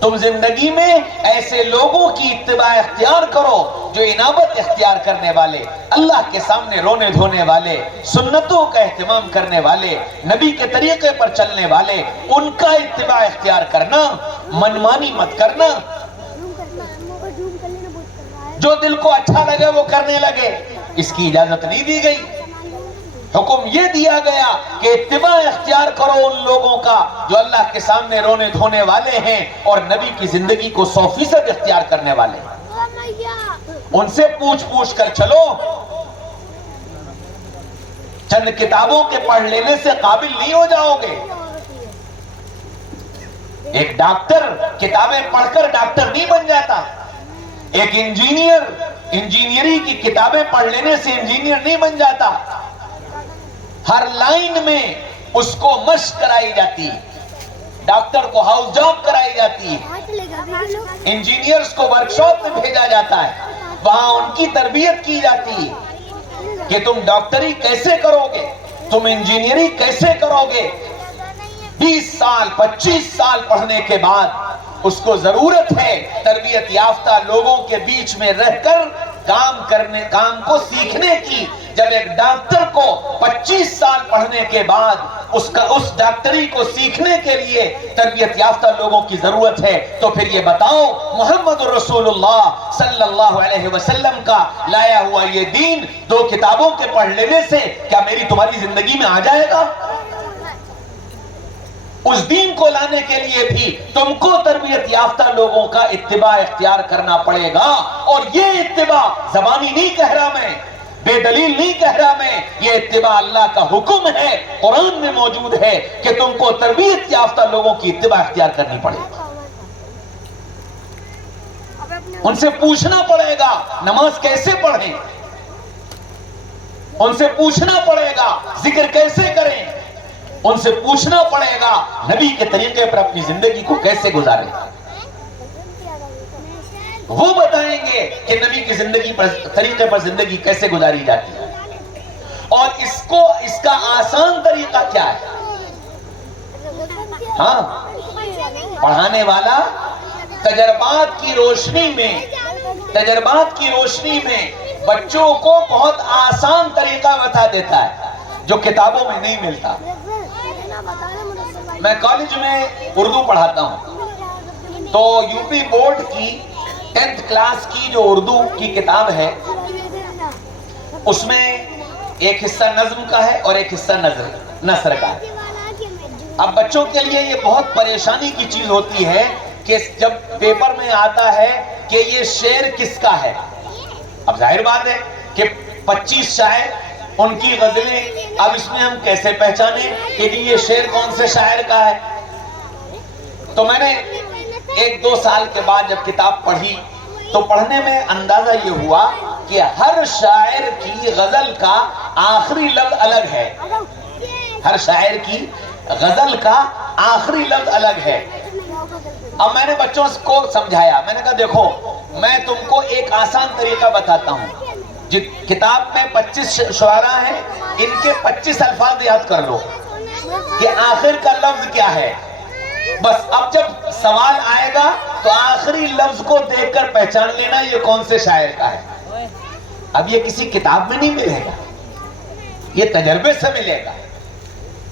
تم زندگی میں ایسے لوگوں کی اتباع اختیار کرو جو انابت اختیار کرنے والے، اللہ کے سامنے رونے دھونے والے، سنتوں کا اہتمام کرنے والے، نبی کے طریقے پر چلنے والے، ان کا اتباع اختیار کرنا، منمانی مت کرنا۔ جو دل کو اچھا لگے وہ کرنے لگے، اس کی اجازت نہیں دی گئی۔ حکم یہ دیا گیا کہ اتباع اختیار کرو ان لوگوں کا جو اللہ کے سامنے رونے دھونے والے ہیں اور نبی کی زندگی کو 100% اختیار کرنے والے ہیں۔ ان سے پوچھ کر چلو۔ چند کتابوں کے پڑھ لینے سے قابل نہیں ہو جاؤ گے۔ ایک ڈاکٹر کتابیں پڑھ کر ڈاکٹر نہیں بن جاتا۔ ایک انجینئر انجینئری کی کتابیں پڑھ لینے سے انجینئر نہیں بن جاتا۔ ہر لائن میں اس کو مشق کرائی جاتی، ڈاکٹر کو ہاؤس جاب کرائی جاتی، انجینئرز کو ورکشاپ میں بھیجا جاتا ہے، وہاں ان کی تربیت کی جاتی کہ تم ڈاکٹری کیسے کرو گے، تم انجینئری کیسے کرو گے۔ 20 سال 25 سال پڑھنے کے بعد اس کو ضرورت ہے تربیت یافتہ لوگوں کے بیچ میں رہ کر کام کو سیکھنے کی۔ جب ایک ڈاکٹر کو 25 سال پڑھنے کے بعد اس ڈاکٹری کو سیکھنے کے لیے تربیت یافتہ لوگوں کی ضرورت ہے تو پھر یہ بتاؤ محمد رسول اللہ صلی اللہ علیہ وسلم کا لایا ہوا یہ دین 2 کتابوں کے پڑھ لینے سے کیا میری تمہاری زندگی میں آ جائے گا؟ اس دین کو لانے کے لیے بھی تم کو تربیت یافتہ لوگوں کا اتباع اختیار کرنا پڑے گا، اور یہ اتباع زبانی نہیں کہہ رہا میں، بے دلیل نہیں کہہ رہا میں، یہ اتباع اللہ کا حکم ہے، قرآن میں موجود ہے کہ تم کو تربیت یافتہ لوگوں کی اتباع اختیار کرنی پڑے گا۔ ان سے پوچھنا پڑے گا نماز کیسے پڑھیں، ان سے پوچھنا پڑے گا ذکر کیسے کریں، ان سے پوچھنا پڑے گا نبی کے طریقے پر اپنی زندگی کو کیسے گزاریں۔ وہ بتائیں گے کہ نبی کی زندگی پر طریقے پر زندگی کیسے گزاری جاتی ہے، اور اس کا آسان طریقہ کیا ہے۔ ہاں، پڑھانے والا تجربات کی روشنی میں بچوں کو بہت آسان طریقہ بتا دیتا ہے جو کتابوں میں نہیں ملتا۔ میں کالج میں اردو پڑھاتا ہوں تو یو پی بورڈ کی 10th کلاس کی جو اردو کی کتاب ہے اس میں ایک حصہ نظم کا ہے اور ایک حصہ نثر کا ہے۔ اب بچوں کے لیے یہ بہت پریشانی کی چیز ہوتی ہے کہ جب پیپر میں آتا ہے کہ یہ شعر کس کا ہے، اب ظاہر بات ہے کہ 25 شاعر ان کی غزلیں. اب اس میں ہم کیسے پہچانیں کہ یہ شعر کون سے شاعر کا ہے؟ تو میں نے 1-2 سال کے بعد جب کتاب پڑھی تو پڑھنے میں اندازہ یہ ہوا کہ ہر شاعر کی غزل کا آخری لفظ الگ ہے. ہر شاعر کی غزل کا آخری لفظ الگ ہے. اب میں نے بچوں کو سمجھایا, میں نے کہا دیکھو میں تم کو ایک آسان طریقہ بتاتا ہوں. کتاب میں 25 شعراء ہیں, ان کے 25 الفاظ یاد کر لو کہ آخر کا لفظ کیا ہے. بس اب جب سوال آئے گا تو آخری لفظ کو دیکھ کر پہچان لینا یہ کون سے شاعر کا ہے. اب یہ کسی کتاب میں نہیں ملے گا, یہ تجربے سے ملے گا.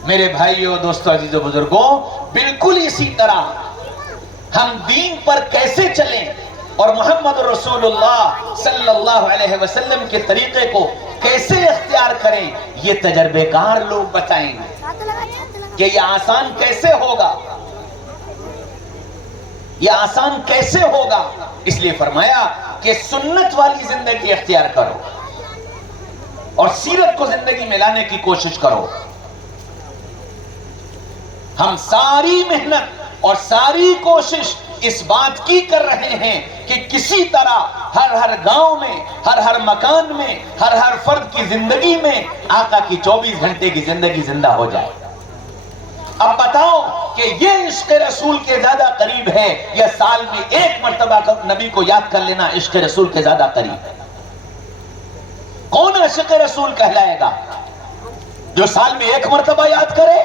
میرے بھائیو, دوستو, عزیزو, بزرگوں, بالکل اسی طرح ہم دین پر کیسے چلیں اور محمد رسول اللہ صلی اللہ علیہ وسلم کے طریقے کو کیسے اختیار کریں, یہ تجربے کار لوگ بتائیں گے کہ یہ آسان کیسے ہوگا, یہ آسان کیسے ہوگا. اس لیے فرمایا کہ سنت والی زندگی اختیار کرو اور سیرت کو زندگی میں لانے کی کوشش کرو. ہم ساری محنت اور ساری کوشش اس بات کی کر رہے ہیں کہ کسی طرح ہر گاؤں میں, ہر مکان میں, ہر فرد کی زندگی میں آقا کی 24 گھنٹے کی زندگی زندہ ہو جائے. اب بتاؤ کہ یہ عشق رسول کے زیادہ قریب ہے یا سال میں 1 مرتبہ نبی کو یاد کر لینا عشق رسول کے زیادہ قریب ہے؟ کون عشق رسول کہلائے گا؟ جو سال میں 1 مرتبہ یاد کرے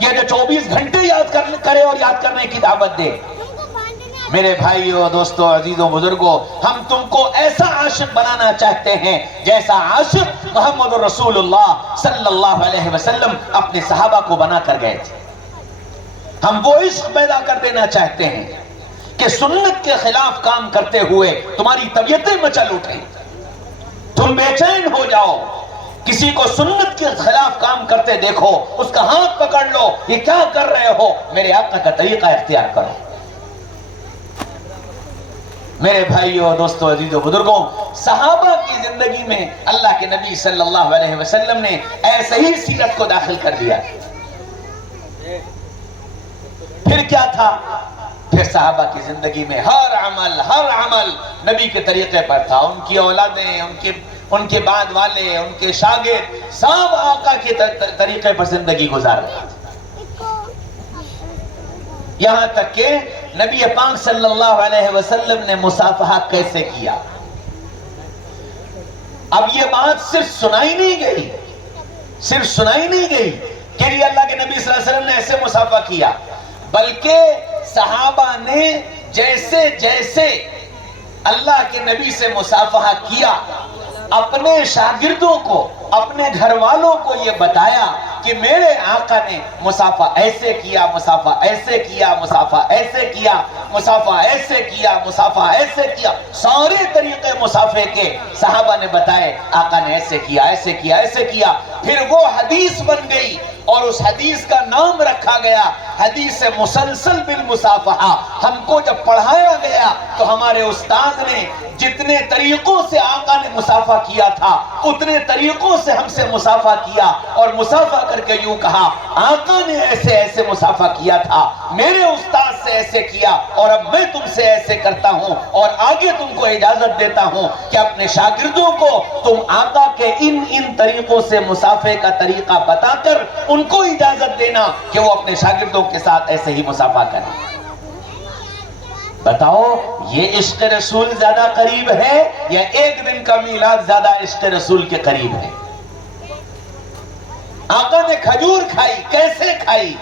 یا جو 24 گھنٹے یاد کرے اور یاد کرنے کی دعوت دے؟ میرے بھائیو, دوستو, عزیزو, بزرگو, ہم تم کو ایسا عاشق بنانا چاہتے ہیں جیسا عاشق محمد رسول اللہ صلی اللہ علیہ وسلم اپنے صحابہ کو بنا کر گئے تھے. ہم وہ عشق پیدا کر دینا چاہتے ہیں کہ سنت کے خلاف کام کرتے ہوئے تمہاری طبیعتیں مچل اٹھیں, تم بے چین ہو جاؤ. کسی کو سنت کے خلاف کام کرتے دیکھو, اس کا ہاتھ پکڑ لو, یہ کیا کر رہے ہو, میرے آقا کا طریقہ اختیار کرو. میرے بھائیو, دوستو, عزیزو, بزرگوں, صحابہ کی زندگی میں اللہ کے نبی صلی اللہ علیہ وسلم نے ایسے ہی سیرت کو داخل کر دیا. پھر کیا تھا؟ پھر صحابہ کی زندگی میں ہر عمل نبی کے طریقے پر تھا. ان کی اولادیں, ان کے بعد والے, ان کے شاگرد سب آقا کے طریقے پر زندگی گزار رہے تھے. یہاں تک کہ نبی پاک صلی اللہ علیہ وسلم نے مصافحہ کیسے کیا. اب یہ بات صرف سنائی نہیں گئی کہ اللہ کے نبی صلی اللہ علیہ وسلم نے ایسے مصافحہ کیا, بلکہ صحابہ نے جیسے اللہ کے نبی سے مصافحہ کیا, اپنے شاگردوں کو, اپنے گھر والوں کو یہ بتایا کہ میرے آقا نے مصافحہ ایسے کیا, مصافحہ ایسے کیا, مصافحہ ایسے کیا, مصافحہ ایسے کیا, مصافحہ ایسے کیا. سارے طریقے مصافحے کے صحابہ نے بتائے. آقا نے ایسے کیا, ایسے کیا, ایسے کیا. پھر وہ حدیث بن گئی اور اس حدیث کا نام رکھا گیا حدیث مسلسل بالمصافحہ. ہم کو جب پڑھایا گیا تو ہمارے استاد نے جتنے طریقوں سے آقا نے مصافحہ کیا تھا اتنے طریقوں سے ہم سے مصافحہ کیا, اور مصافحہ کر کے یوں کہا آقا نے ایسے مصافحہ کیا تھا, میرے استاد سے ایسے کیا, اور اب میں تم سے ایسے کرتا ہوں, اور آگے تم کو اجازت دیتا ہوں کہ اپنے شاگردوں کو تم آقا کے ان طریقوں سے مصافحے کا طریقہ بتا کر ان کو اجازت دینا کہ وہ اپنے شاگردوں کے ساتھ ایسے ہی مصافحہ کریں. بتاؤ یہ عشق رسول زیادہ قریب ہے یا 1 دن کا میلاد زیادہ عشق رسول کے قریب ہے؟ آقا نے کھجور کھائی, کیسے کھائی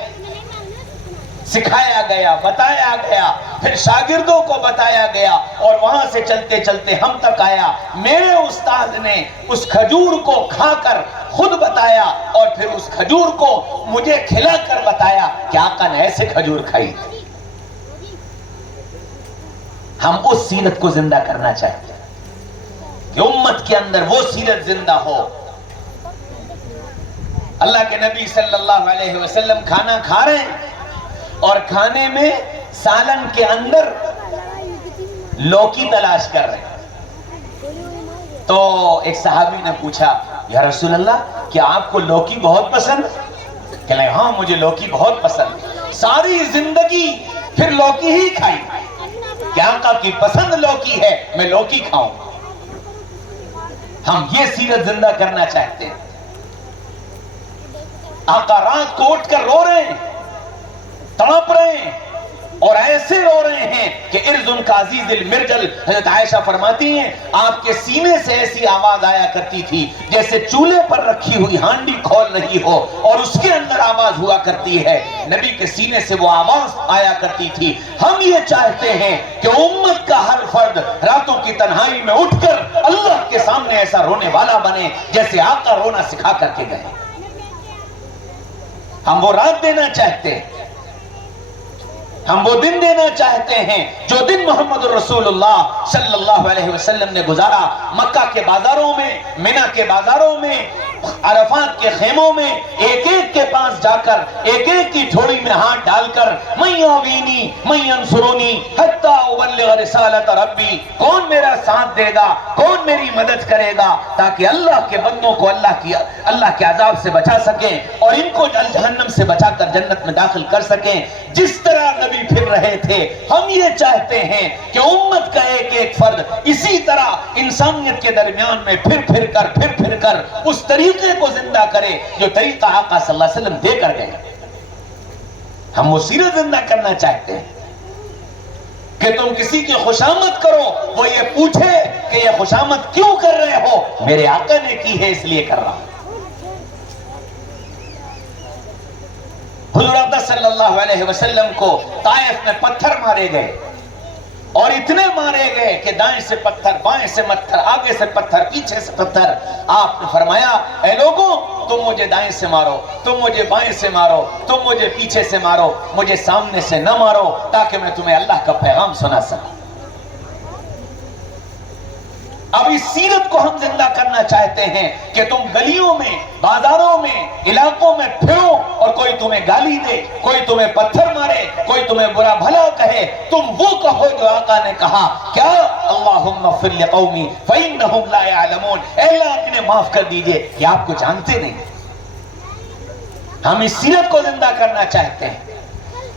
سکھایا گیا, بتایا گیا, پھر شاگردوں کو بتایا گیا, اور وہاں سے چلتے چلتے ہم تک آیا. میرے استاد نے اس کھجور کو کھا کر خود بتایا, اور پھر اس کھجور کو مجھے کھلا کر بتایا کہ آقا نے ایسے کھجور کھائی. ہم اس سیرت کو زندہ کرنا چاہتے ہیں کہ امت کے اندر وہ سیرت زندہ ہو. اللہ کے نبی صلی اللہ علیہ وسلم کھانا کھا رہے ہیں اور کھانے میں سالن کے اندر لوکی تلاش کر رہے ہیں. تو ایک صحابی نے پوچھا یا رسول اللہ کیا آپ کو لوکی بہت پسند؟ کہنے لگے ہاں مجھے لوکی بہت پسند، ساری زندگی پھر لوکی ہی کھائی، کیا آقا کی پسند لوکی ہے میں لوکی کھاؤں۔ ہم یہ سیرت زندہ کرنا چاہتے ہیں۔ آقا رات کو اٹھ کر رو رہے ہیں، تڑپ رہے ہیں، اور ایسے رو رہے ہیں کہ ارز ان کا عزیز المرجل، حضرت عائشہ فرماتی ہیں آپ کے سینے سے ایسی آواز آیا کرتی تھی جیسے چولہے پر رکھی ہوئی ہانڈی کھول رہی ہو اور اس کے اندر آواز ہوا کرتی ہے، نبی کے سینے سے وہ آواز آیا کرتی تھی۔ ہم یہ چاہتے ہیں کہ امت کا ہر فرد راتوں کی تنہائی میں اٹھ کر اللہ کے سامنے ایسا رونے والا بنے جیسے آقا رونا سکھا کر کے گئے۔ ہم وہ رات دینا چاہتے ہیں، ہم وہ دن دینا چاہتے ہیں جو دن محمد رسول اللہ صلی اللہ علیہ وسلم نے گزارا مکہ کے بازاروں میں، منی کے بازاروں میں، عرفات کے خیموں میں، ایک ایک کے پاس جا کر ایک ایک کی تھوڑی میں ہاتھ ڈال کر من یعوینی من ینصرونی حتی ابلغ رسالت ربی، کون میرا ساتھ دے گا، کون میری مدد کرے گا تاکہ اللہ کے بندوں کو اللہ کے عذاب سے بچا سکیں اور ان کو جہنم سے بچا کر جنت میں داخل کر سکیں۔ جس طرح نبی پھر رہے تھے ہم یہ چاہتے ہیں کہ امت کا ایک ایک فرد اسی طرح انسانیت کے درمیان میں پھر کر اس طریقے کو زندہ کرے جو طریقہ آقا صلی اللہ علیہ وسلم دے کر گئے۔ ہم وہ سیرت زندہ کرنا چاہتے ہیں کہ تم کسی کی خوشامد کرو وہ یہ پوچھے کہ یہ خوشامد کیوں کر رہے ہو، میرے آقا نے کی ہے اس لیے کر رہا ہوں۔ حضور اقدس صلی اللہ علیہ وسلم کو طائف میں پتھر مارے گئے اور اتنے مارے گئے کہ دائیں سے پتھر، بائیں سے پتھر، آگے سے پتھر، پیچھے سے پتھر۔ آپ نے فرمایا اے لوگوں تم مجھے دائیں سے مارو، تم مجھے بائیں سے مارو، تم مجھے پیچھے سے مارو، مجھے سامنے سے نہ مارو تاکہ میں تمہیں اللہ کا پیغام سنا سکوں۔ اب اس سیرت کو ہم زندہ کرنا چاہتے ہیں کہ تم گلیوں میں، بازاروں میں، علاقوں میں پھرو اور کوئی تمہیں گالی دے، کوئی تمہیں پتھر مارے، کوئی تمہیں برا بھلا کہے، تم وہ کہو جو آقا نے کہا، کیا اللہم اغفر لقومی فإنہم لا يعلمون، اے اللہ انہیں معاف کر دیجئے یہ آپ کو جانتے نہیں۔ ہم اس سیرت کو زندہ کرنا چاہتے ہیں۔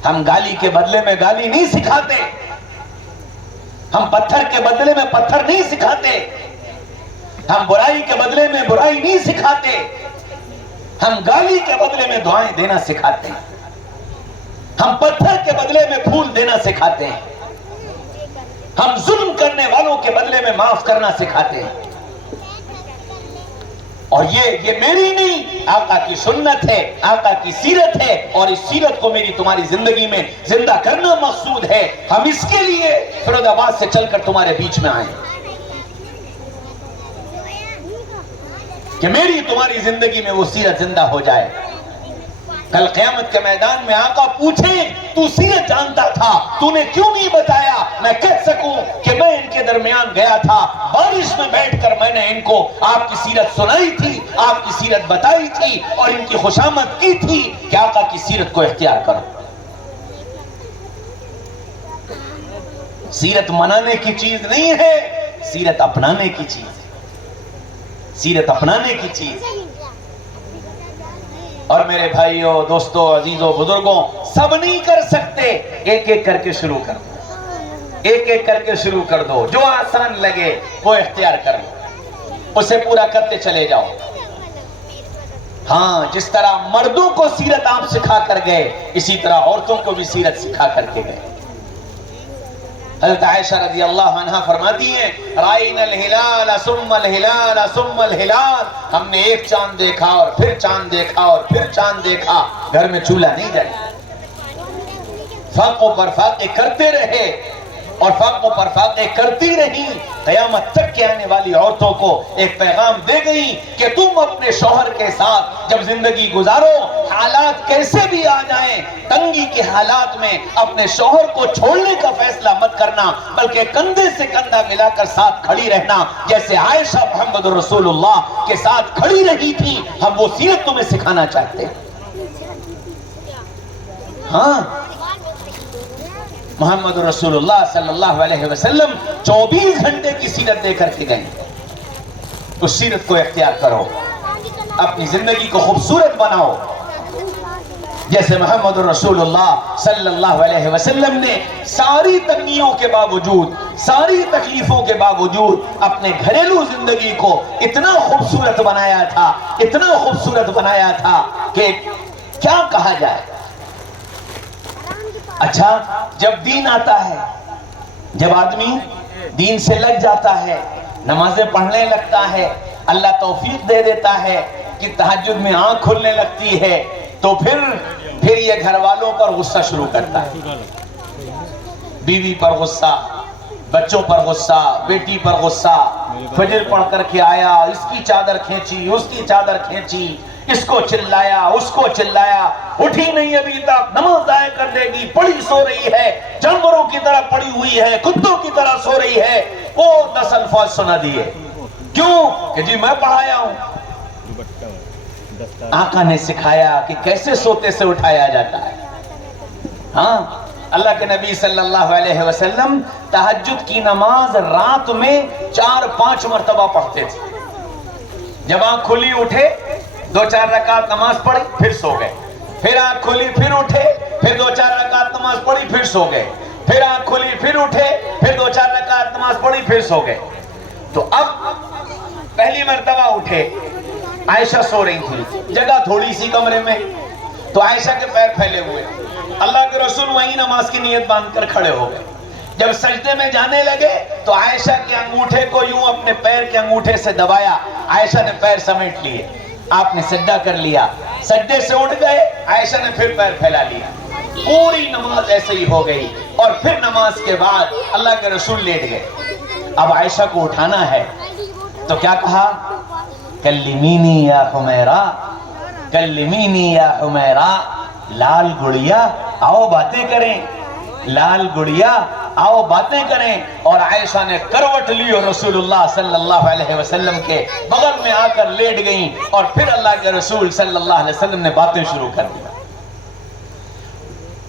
ہم گالی کے بدلے میں گالی نہیں سکھاتے، ہم پتھر کے بدلے میں پتھر نہیں سکھاتے، ہم برائی کے بدلے میں برائی نہیں سکھاتے، ہم گالی کے بدلے میں دعائیں دینا سکھاتے ہیں، ہم پتھر کے بدلے میں پھول دینا سکھاتے ہیں، ہم ظلم کرنے والوں کے بدلے میں معاف کرنا سکھاتے ہیں۔ اور یہ میری نہیں، آقا کی سنت ہے، آقا کی سیرت ہے، اور اس سیرت کو میری تمہاری زندگی میں زندہ کرنا مقصود ہے۔ ہم اس کے لیے فیروز آباد سے چل کر تمہارے بیچ میں آئیں کہ میری تمہاری زندگی میں وہ سیرت زندہ ہو جائے۔ کل قیامت کے میدان میں آقا پوچھیں تو سیرت جانتا تھا، تو نے کیوں نہیں بتایا؟ میں کہہ سکوں کہ میں ان کے درمیان گیا تھا، بارش میں بیٹھ کر میں نے ان کو آپ کی سیرت سنائی تھی، آپ کی سیرت بتائی تھی اور ان کی خوشامد کی تھی کہ آقا کی سیرت کو اختیار کرو۔ سیرت منانے کی چیز نہیں ہے، سیرت اپنانے کی چیز ہے، سیرت اپنانے کی چیز ہے۔ اور میرے بھائیوں، دوستوں، عزیزوں، بزرگوں، سب نہیں کر سکتے، ایک ایک کر کے شروع کر دو، ایک ایک کر کے شروع کر دو، جو آسان لگے وہ اختیار کر لو، اسے پورا کرتے چلے جاؤ۔ ہاں، جس طرح مردوں کو سیرت آپ سکھا کر گئے اسی طرح عورتوں کو بھی سیرت سکھا کر کے گئے۔ حضرت عائشہ رضی اللہ عنہ فرماتی ہیں رائنا الہلال ثم الہلال ثم الہلال، ہم نے ایک چاند دیکھا اور پھر چاند دیکھا اور پھر چاند دیکھا، گھر میں چولہا نہیں جلا، فاقوں پر فاقے کرتے رہے اور فاقوں پر فاقے کرتی رہی، قیامت تک کے آنے والی عورتوں کو ایک پیغام دے گئی کہ تم اپنے شوہر کے ساتھ جب زندگی گزارو، حالات کیسے بھی آ جائیں، تنگی کے حالات میں اپنے شوہر کو چھوڑنے کا فیصلہ مت کرنا، بلکہ کندھے سے کندھا ملا کر ساتھ کھڑی رہنا، جیسے عائشہ محمد رسول اللہ کے ساتھ کھڑی رہی تھی۔ ہم وہ سیرت تمہیں سکھانا چاہتے ہیں۔ ہاں، محمد رسول اللہ صلی اللہ علیہ وسلم 24 گھنٹے کی سیرت دے کر کے گئے، اس سیرت کو اختیار کرو۔ اپنی زندگی کو خوبصورت بناؤ، جیسے محمد رسول اللہ صلی اللہ علیہ وسلم نے ساری تنگیوں کے باوجود، ساری تکلیفوں کے باوجود اپنے گھریلو زندگی کو اتنا خوبصورت بنایا تھا، اتنا خوبصورت بنایا تھا کہ کیا کہا جائے۔ اچھا، جب دین آتا ہے، جب آدمی دین سے لگ جاتا ہے، نمازیں پڑھنے لگتا ہے، اللہ توفیق دے دیتا ہے کہ تہجد میں آنکھ کھلنے لگتی ہے، تو پھر یہ گھر والوں پر غصہ شروع کرتا ہے، بیوی پر غصہ، بچوں پر غصہ، بیٹی پر غصہ، فجر پڑھ کر کے آیا، اس کی چادر کھینچی، اس کی چادر کھینچی، اس کو چلایا، اس کو چلایا، اٹھی نہیں ابھی تک، نماز ضائع کر دے گی، پڑی سو رہی ہے، جانوروں کی طرح پڑی ہوئی ہے، کتوں کی طرح سو رہی ہے۔ وہ 10 الفاظ سنا دیے، کیوں کہ جی میں پڑھایا ہوں۔ آقا نے سکھایا کہ کیسے سوتے سے اٹھایا جاتا ہے۔ ہاں، اللہ کے نبی صلی اللہ علیہ وسلم تہجد کی نماز رات میں 4-5 مرتبہ پڑھتے تھے۔ جب آنکھ کھلی اٹھے، 2-4 رکعت نماز پڑھی، پھر سو گئے، پھر آنکھ کھلی پھر اٹھے، پھر 2-4 رکعت نماز پڑھی، پھر سو گئے، پھر آنکھ کھلی پھر اٹھے، پھر 2-4 رکعت نماز پڑھی، پھر سو گئے۔ تو اب پہلی مرتبہ اٹھے، عائشہ سو رہی تھی، جگہ تھوڑی سی کمرے میں، تو عائشہ کے پیر پھیلے ہوئے، اللہ کے رسول وہیں نماز کی نیت باندھ کر کھڑے ہو گئے۔ جب سجدے میں جانے لگے تو عائشہ کے انگوٹھے کو یوں اپنے پیر کے انگوٹھے سے دبایا، عائشہ نے پیر سمیٹ لیے، آپ نے سجدہ کر لیا، سجدے سے اٹھ گئے، عائشہ نے پھر پیر پھیلا لیا، پوری نماز ایسے ہی ہو گئی۔ اور پھر نماز کے بعد اللہ کے رسول لیٹ گئے۔ اب عائشہ کو اٹھانا ہے تو کیا کہا؟ کلمینی یا حمیرہ، کلمینی یا حمیرہ، لال گڑیا آؤ باتیں کریں، لال گڑیا آؤ باتیں کریں۔ اور عائشہ نے کروٹ لی اور رسول اللہ صلی اللہ علیہ وسلم کے بغل میں آ کر لیٹ گئیں، اور پھر اللہ کے رسول صلی اللہ علیہ وسلم نے باتیں شروع کر دی،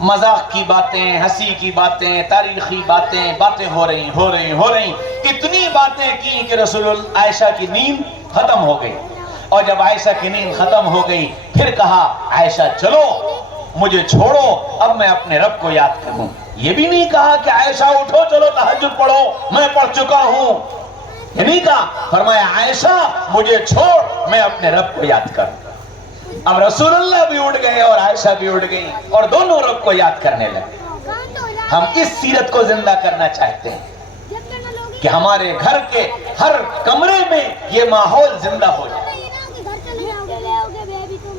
مذاق کی باتیں، ہنسی کی باتیں، تاریخی باتیں ہو رہی، اتنی باتیں کی کہ رسول اللہ عائشہ کی نیند ختم ہو گئی۔ اور جب عائشہ کی نیند ختم ہو گئی، پھر کہا عائشہ چلو مجھے چھوڑو، اب میں اپنے رب کو یاد کروں۔ یہ بھی نہیں کہا کہ عائشہ اٹھو چلو تہجد پڑھو، میں پڑھ چکا ہوں، یہ نہیں کہا، فرمایا عائشہ مجھے چھوڑ، میں اپنے رب کو یاد کروں۔ اب رسول اللہ بھی اٹھ گئے اور عائشہ بھی اٹھ گئی، اور دونوں رب کو یاد کرنے لگے۔ ہم اس سیرت کو زندہ کرنا چاہتے ہیں کہ ہمارے گھر کے ہر کمرے میں یہ ماحول زندہ ہو جائے،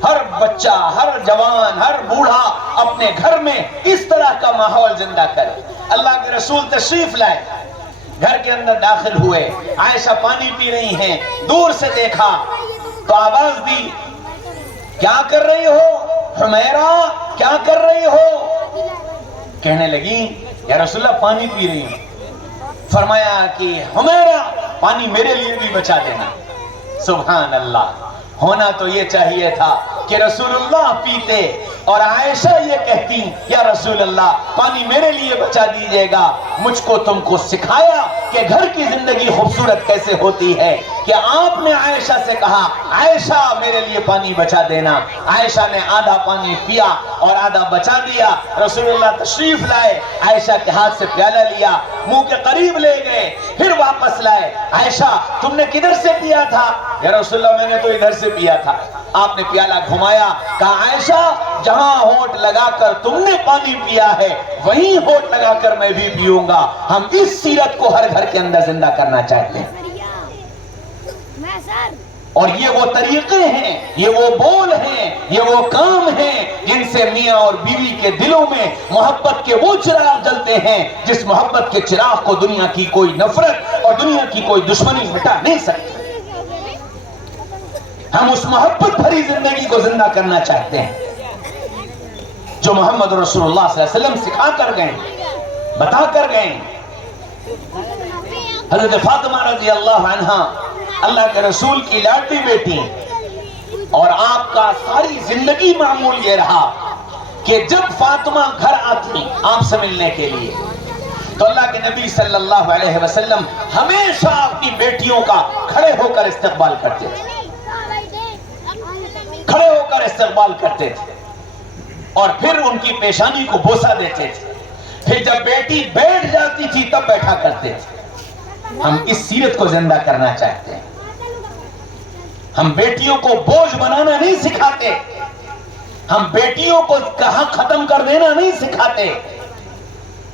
ہر بچہ، ہر جوان، ہر بوڑھا اپنے گھر میں اس طرح کا ماحول زندہ کرے۔ اللہ کے رسول تشریف لائے، گھر کے اندر داخل ہوئے، عائشہ پانی پی رہی ہیں، دور سے دیکھا تو آواز دی، کیا کر رہی ہو حمیرہ، کیا کر رہی ہو؟ کہنے لگی یا رسول اللہ پانی پی رہی ہوں۔ فرمایا کہ حمیرہ پانی میرے لیے بھی بچا دینا۔ سبحان اللہ، ہونا تو یہ چاہیے تھا کہ رسول اللہ پیتے اور عائشہ یہ کہتی یا رسول اللہ پانی میرے لیے بچا دیجئے گا۔ مجھ کو تم کو سکھایا کہ گھر کی زندگی خوبصورت کیسے ہوتی ہے کہ آپ نے عائشہ سے کہا عائشہ میرے لیے پانی بچا دینا۔ عائشہ نے آدھا پانی پیا اور آدھا بچا دیا۔ رسول اللہ تشریف لائے، عائشہ کے ہاتھ سے پیالہ لیا، منہ کے قریب لے گئے، پھر واپس لائے۔ عائشہ تم نے کدھر سے پیا تھا؟ یا رسول اللہ میں نے تو ادھر سے پیا تھا۔ آپ نے پیالہ گھمایا، کہا عائشہ جہاں ہونٹ لگا کر تم نے پانی پیا ہے وہیں ہونٹ لگا کر میں بھی پیوں گا۔ ہم اس سیرت کو ہر گھر کے اندر زندہ کرنا چاہتے ہیں، اور یہ وہ طریقے ہیں، یہ وہ بول ہیں، یہ وہ کام ہیں جن سے میاں اور بیوی کے دلوں میں محبت کے وہ چراغ جلتے ہیں جس محبت کے چراغ کو دنیا کی کوئی نفرت اور دنیا کی کوئی دشمنی مٹا نہیں سکتی۔ ہم اس محبت بھری زندگی کو زندہ کرنا چاہتے ہیں جو محمد رسول اللہ صلی اللہ علیہ وسلم سکھا کر گئے، بتا کر گئے۔ حضرت فاطمہ رضی اللہ عنہا اللہ کے رسول کی لاڈلی بیٹی، اور آپ کا ساری زندگی معمول یہ رہا کہ جب فاطمہ گھر آتی آپ سے ملنے کے لیے تو اللہ کے نبی صلی اللہ علیہ وسلم ہمیشہ اپنی بیٹیوں کا کھڑے ہو کر استقبال کرتے تھے۔ کھڑے ہو کر استقبال کرتے تھے اور پھر ان کی پیشانی کو بوسہ دیتے تھے، پھر جب بیٹی بیٹھ جاتی تھی تب بیٹھا کرتے تھے۔ ہم اس سیرت کو زندہ کرنا چاہتے ہیں۔ ہم بیٹیوں کو بوجھ بنانا نہیں سکھاتے، ہم بیٹیوں کو کہاں ختم کر دینا نہیں سکھاتے،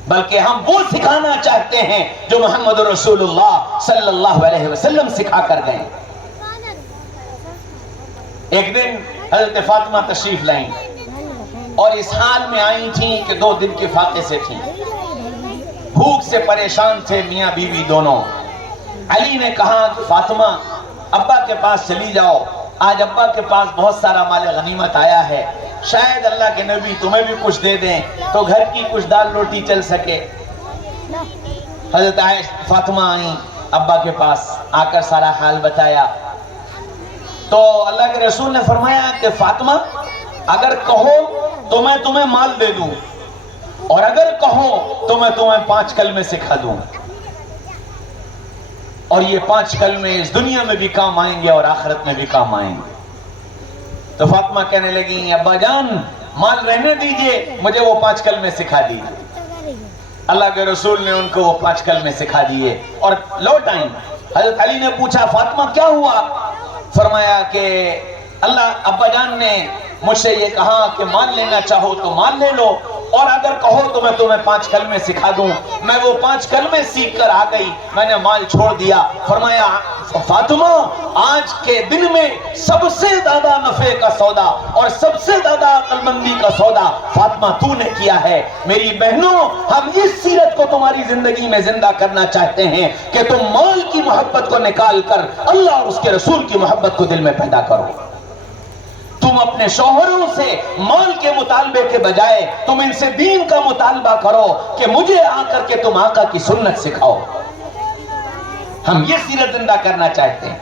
بلکہ ہم وہ سکھانا چاہتے ہیں جو محمد رسول اللہ صلی اللہ علیہ وسلم سکھا کر گئے۔ ایک دن حضرت فاطمہ تشریف لائیں اور اس حال میں آئی تھیں کہ 2 دن کے فاقے سے تھیں، بھوک سے پریشان تھے میاں بیوی دونوں۔ علی نے کہا کہ فاطمہ ابا کے پاس چلی جاؤ، آج ابا کے پاس بہت سارا مال غنیمت آیا ہے، شاید اللہ کے نبی تمہیں بھی کچھ دے دیں تو گھر کی کچھ دال روٹی چل سکے۔ حضرت فاطمہ آئیں ابا کے پاس، آ کر سارا حال بتایا تو اللہ کے رسول نے فرمایا کہ فاطمہ اگر کہو تو میں تمہیں مال دے دوں، اور اگر کہو تو میں تمہیں 5 کلمے سکھا دوں، اور یہ 5 کلمے اس دنیا میں بھی کام آئیں گے اور آخرت میں بھی کام آئیں گے۔ تو فاطمہ کہنے لگی ابا جان مال رہنے دیجئے، مجھے وہ 5 کلمے سکھا دیجئے۔ اللہ کے رسول نے ان کو وہ 5 کلمے سکھا دیے اور لوٹ آئیں۔ حضرت علی نے پوچھا فاطمہ کیا ہوا؟ فرمایا کہ اللہ ابا جان نے مجھ سے یہ کہا کہ مال لینا چاہو تو مال لے لو، اور اگر کہو تو میں تمہیں 5 کلمے سکھا دوں۔ میں وہ 5 کلمے سیکھ کر آ گئی، میں نے مال چھوڑ دیا۔ فرمایا فاطمہ آج کے دن میں سب سے زیادہ نفع کا سودا اور سب سے زیادہ عقل مندی کا سودا فاطمہ تو نے کیا ہے۔ میری بہنوں ہم اس سیرت کو تمہاری زندگی میں زندہ کرنا چاہتے ہیں کہ تم مال کی محبت کو نکال کر اللہ اور اس کے رسول کی محبت کو دل میں پیدا کرو۔ تم اپنے شوہروں سے مال کے مطالبے کے بجائے تم ان سے دین کا مطالبہ کرو کہ مجھے آ کر کے تم آقا کی سنت سکھاؤ۔ ہم یہ سیرت زندہ کرنا چاہتے ہیں۔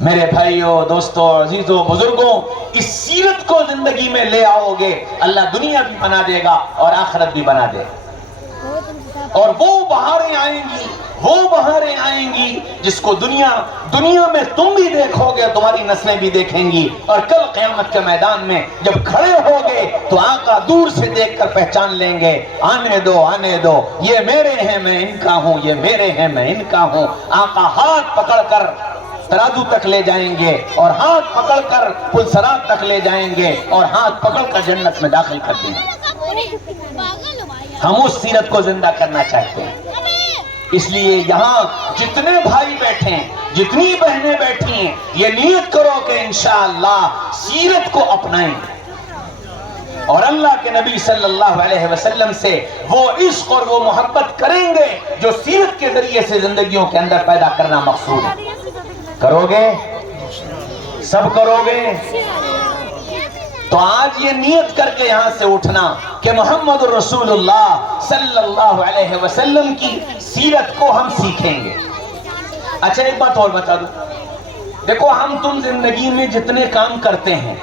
میرے بھائیوں، دوستوں، عزیزوں، بزرگوں، اس سیرت کو زندگی میں لے آؤ گے، اللہ دنیا بھی بنا دے گا اور آخرت بھی بنا دے گا، اور وہ بہاریں آئیں گی، وہ بہاریں آئیں گی جس کو دنیا میں تم بھی دیکھو گے، تمہاری نسلیں بھی دیکھیں گی، اور کل قیامت کے میدان میں جب کھڑے ہوگے تو آقا دور سے دیکھ کر پہچان لیں گے، آنے دو آنے دو، یہ میرے ہیں میں ان کا ہوں، یہ میرے ہیں میں ان کا ہوں۔ آقا ہاتھ پکڑ کر ترازو تک لے جائیں گے، اور ہاتھ پکڑ کر پلسرات تک لے جائیں گے، اور ہاتھ پکڑ کر جنت میں داخل کر دیں گے۔ ہم اس سیرت کو زندہ کرنا چاہتے ہیں۔ اس لیے یہاں جتنے بھائی بیٹھے ہیں، جتنی بہنیں بیٹھی ہیں، یہ نیت کرو کہ انشاءاللہ سیرت کو اپنائیں اور اللہ کے نبی صلی اللہ علیہ وسلم سے وہ عشق اور وہ محبت کریں گے جو سیرت کے ذریعے سے زندگیوں کے اندر پیدا کرنا مقصود ہے۔ کرو گے؟ سب کرو گے؟ تو آج یہ نیت کر کے یہاں سے اٹھنا کہ محمد رسول اللہ صلی اللہ علیہ وسلم کی سیرت کو ہم سیکھیں گے۔ اچھا ایک بات اور بتا دوں، دیکھو ہم تم زندگی میں جتنے کام کرتے ہیں،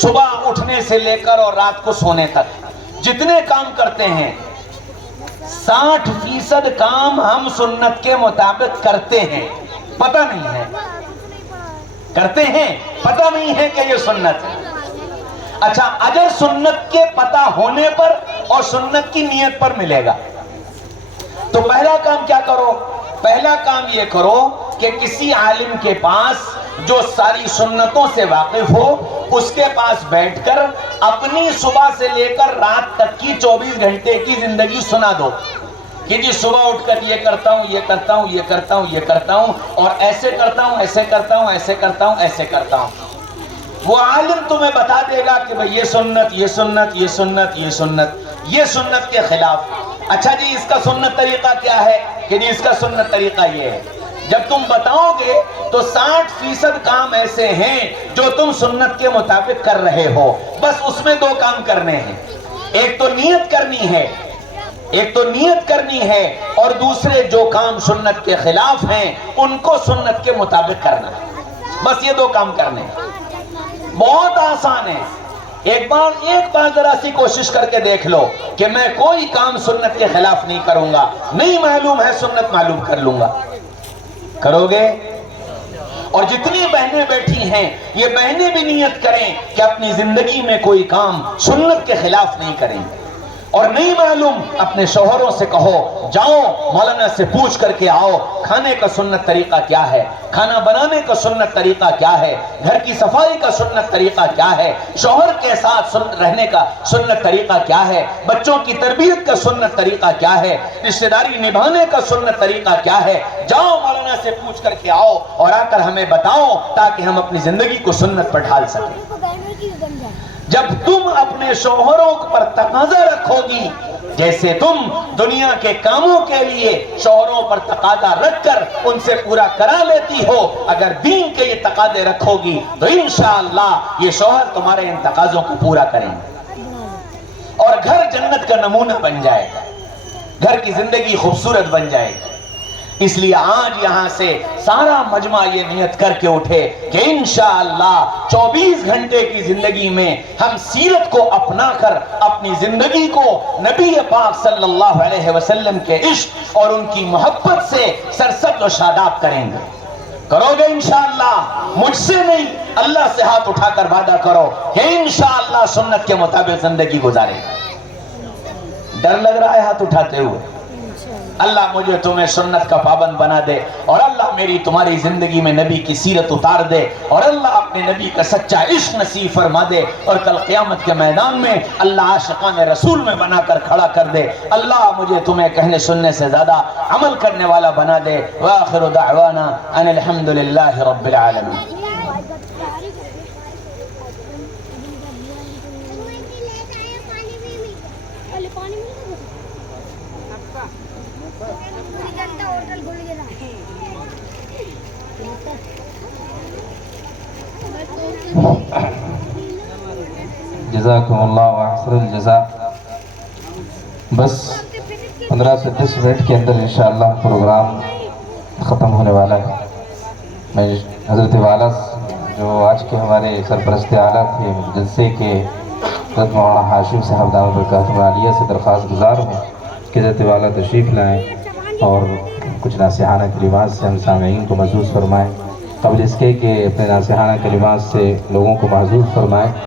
صبح اٹھنے سے لے کر اور رات کو سونے تک جتنے کام کرتے ہیں، 60% کام ہم سنت کے مطابق کرتے ہیں، پتہ نہیں ہے، کرتے ہیں، پتہ نہیں ہے کہ یہ سنت ہے۔ اچھا اجر سنت کے پتہ ہونے پر اور سنت کی نیت پر ملے گا۔ تو پہلا کام کیا کرو؟ پہلا کام یہ کرو کہ کسی عالم کے پاس جو ساری سنتوں سے واقف ہو، اس کے پاس بیٹھ کر اپنی صبح سے لے کر رات تک کی 24 گھنٹے کی زندگی سنا دو کہ جی صبح اٹھ کر یہ کرتا ہوں، یہ کرتا ہوں، یہ کرتا ہوں، یہ کرتا ہوں، اور ایسے کرتا ہوں، ایسے کرتا ہوں، ایسے کرتا ہوں، ایسے کرتا ہوں۔ وہ عالم تمہیں بتا دے گا کہ بھئی یہ سنت، یہ سنت، یہ سنت، یہ سنت، یہ سنت کے خلاف۔ اچھا جی اس کا سنت طریقہ کیا ہے؟ کہ جی اس کا سنت طریقہ یہ ہے۔ جب تم بتاؤ گے تو 60% کام ایسے ہیں جو تم سنت کے مطابق کر رہے ہو، بس اس میں 2 کام کرنے ہیں، ایک تو نیت کرنی ہے، ایک تو نیت کرنی ہے، اور دوسرے جو کام سنت کے خلاف ہیں ان کو سنت کے مطابق کرنا ہے، بس یہ 2 کام کرنے ہیں۔ بہت آسان ہے۔ ایک بار ذرا سی کوشش کر کے دیکھ لو کہ میں کوئی کام سنت کے خلاف نہیں کروں گا، نہیں معلوم ہے سنت معلوم کر لوں گا۔ کرو گے؟ اور جتنی بہنیں بیٹھی ہیں یہ بہنیں بھی نیت کریں کہ اپنی زندگی میں کوئی کام سنت کے خلاف نہیں کریں گے، اور نہیں معلوم اپنے شوہروں سے کہو جاؤ مولانا سے پوچھ کر کے آؤ کھانے کا سنت طریقہ کیا ہے، کھانا بنانے کا سنت طریقہ کیا ہے، گھر کی صفائی کا سنت طریقہ کیا ہے، شوہر کے ساتھ رہنے کا سنت طریقہ کیا ہے، بچوں کی تربیت کا سنت طریقہ کیا ہے، رشتہ داری نبھانے کا سنت طریقہ کیا ہے، جاؤ مولانا سے پوچھ کر کے آؤ اور آ کر ہمیں بتاؤ تاکہ ہم اپنی زندگی کو سنت پر ڈھال سکیں۔ جب تم اپنے شوہروں پر تقاضا رکھو گی، جیسے تم دنیا کے کاموں کے لیے شوہروں پر تقاضا رکھ کر ان سے پورا کرا لیتی ہو، اگر دین کے یہ تقاضے رکھو گی تو انشاءاللہ یہ شوہر تمہارے ان تقاضوں کو پورا کریں گے اور گھر جنت کا نمونہ بن جائے گا، گھر کی زندگی خوبصورت بن جائے گی۔ اس لیے آج یہاں سے سارا مجمع یہ نیت کر کے اٹھے کہ انشاءاللہ 24 گھنٹے کی زندگی میں ہم سیرت کو اپنا کر اپنی زندگی کو نبی پاک صلی اللہ علیہ وسلم کے عشق اور ان کی محبت سے سرسبز و شاداب کریں گے۔ کرو گے انشاءاللہ؟ مجھ سے نہیں، اللہ سے ہاتھ اٹھا کر وعدہ کرو کہ انشاءاللہ سنت کے مطابق زندگی گزارے گا۔ ڈر لگ رہا ہے ہاتھ اٹھاتے ہوئے؟ اللہ مجھے تمہیں سنت کا پابند بنا دے، اور اللہ میری تمہاری زندگی میں نبی کی سیرت اتار دے، اور اللہ اپنے نبی کا سچا عشق نصیب فرما دے، اور کل قیامت کے میدان میں اللہ عاشقان رسول میں بنا کر کھڑا کر دے۔ اللہ مجھے تمہیں کہنے سننے سے زیادہ عمل کرنے والا بنا دے۔ وآخر دعوانا ان الحمدللہ رب العالمین۔ جزاکم اللہ احسن الجزاء۔ بس 15 سے 20 منٹ کے اندر انشاءاللہ پروگرام ختم ہونے والا ہے۔ میں حضرت والا جو آج کے ہمارے سرپرست اعلیٰ تھے جلسے کے، حضرت مولانا ہاشم صاحب دامت برکاتہ عالیہ سے درخواست گزار ہوں کہ حضرت والا تشریف لائیں اور کچھ ناصحانہ کلمات سے ہم سامعین کو محظوظ فرمائیں، قبل اس کے کہ اپنے ناصحانہ کلمات سے لوگوں کو محظوظ فرمائیں۔